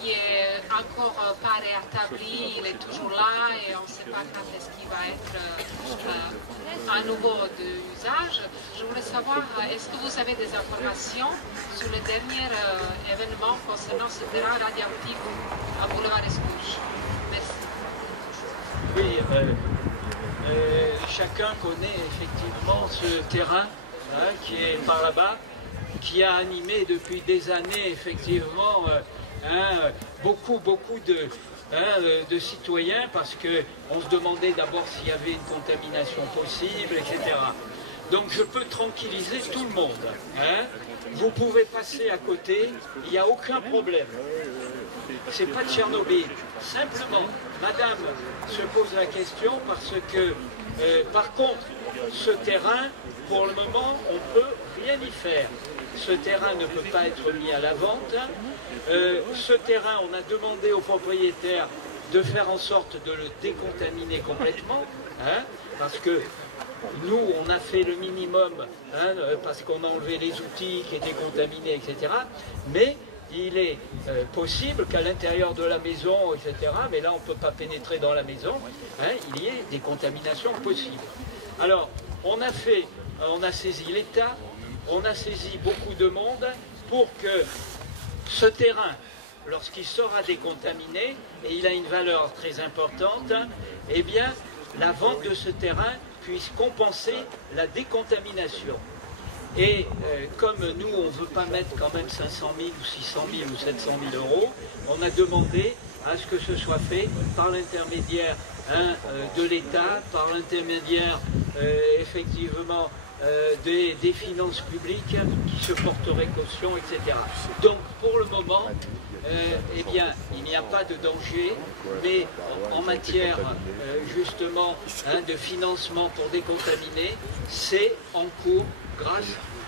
qui est encore pas rétabli, il est toujours là et on ne sait pas quand est-ce qu'il va être à nouveau d'usage. Je voulais savoir, est-ce que vous avez des informations sur les derniers événements concernant ce terrain radioactif à Boulevard Escourche? Merci. Oui, chacun connaît effectivement ce terrain qui est par là-bas, qui a animé depuis des années effectivement beaucoup de citoyens, parce qu'on se demandait d'abord s'il y avait une contamination possible, etc. Donc je peux tranquilliser tout le monde. Vous pouvez passer à côté, il n'y a aucun problème. C'est pas de Tchernobyl. Simplement, madame se pose la question parce que, par contre, ce terrain, pour le moment, on ne peut rien y faire. Ce terrain ne peut pas être mis à la vente ce terrain, on a demandé aux propriétaires de faire en sorte de le décontaminer complètement, hein, parce que nous, on a fait le minimum, hein, parce qu'on a enlevé les outils qui étaient contaminés, etc. Mais il est possible qu'à l'intérieur de la maison, etc., mais là on ne peut pas pénétrer dans la maison, hein, il y ait des contaminations possibles. Alors, on a saisi l'État, on a saisi beaucoup de monde pour que ce terrain, lorsqu'il sera décontaminé, et il a une valeur très importante, eh bien, la vente de ce terrain puisse compenser la décontamination. Et comme nous, on ne veut pas mettre quand même 500 000 ou 600 000 ou 700 000 euros, on a demandé à ce que ce soit fait par l'intermédiaire de l'État, par l'intermédiaire effectivement des finances publiques qui se porteraient caution, etc. Donc pour le moment, eh bien, il n'y a pas de danger, mais en matière justement de financement pour décontaminer, c'est en cours grâce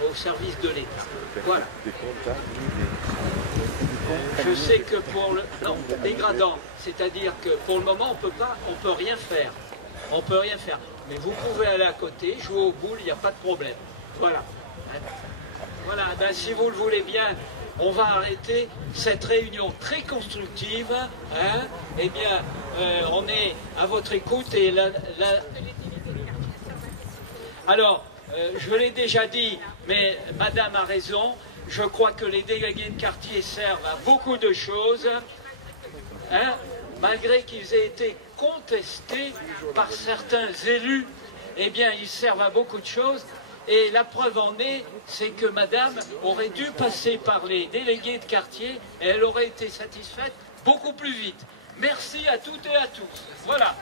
au service de l'État. Voilà. Je sais que pour le... Non, dégradant, c'est-à-dire que pour le moment, on peut rien faire. On peut rien faire. Mais vous pouvez aller à côté, jouer aux boules, il n'y a pas de problème. Voilà. Voilà, ben, si vous le voulez bien, on va arrêter cette réunion très constructive. Hein. Eh bien, on est à votre écoute et Alors, je l'ai déjà dit, mais Madame a raison, je crois que les délégués de quartier servent à beaucoup de choses, hein, malgré qu'ils aient été contestés par certains élus, eh bien ils servent à beaucoup de choses, et la preuve en est, c'est que Madame aurait dû passer par les délégués de quartier, et elle aurait été satisfaite beaucoup plus vite. Merci à toutes et à tous. Voilà.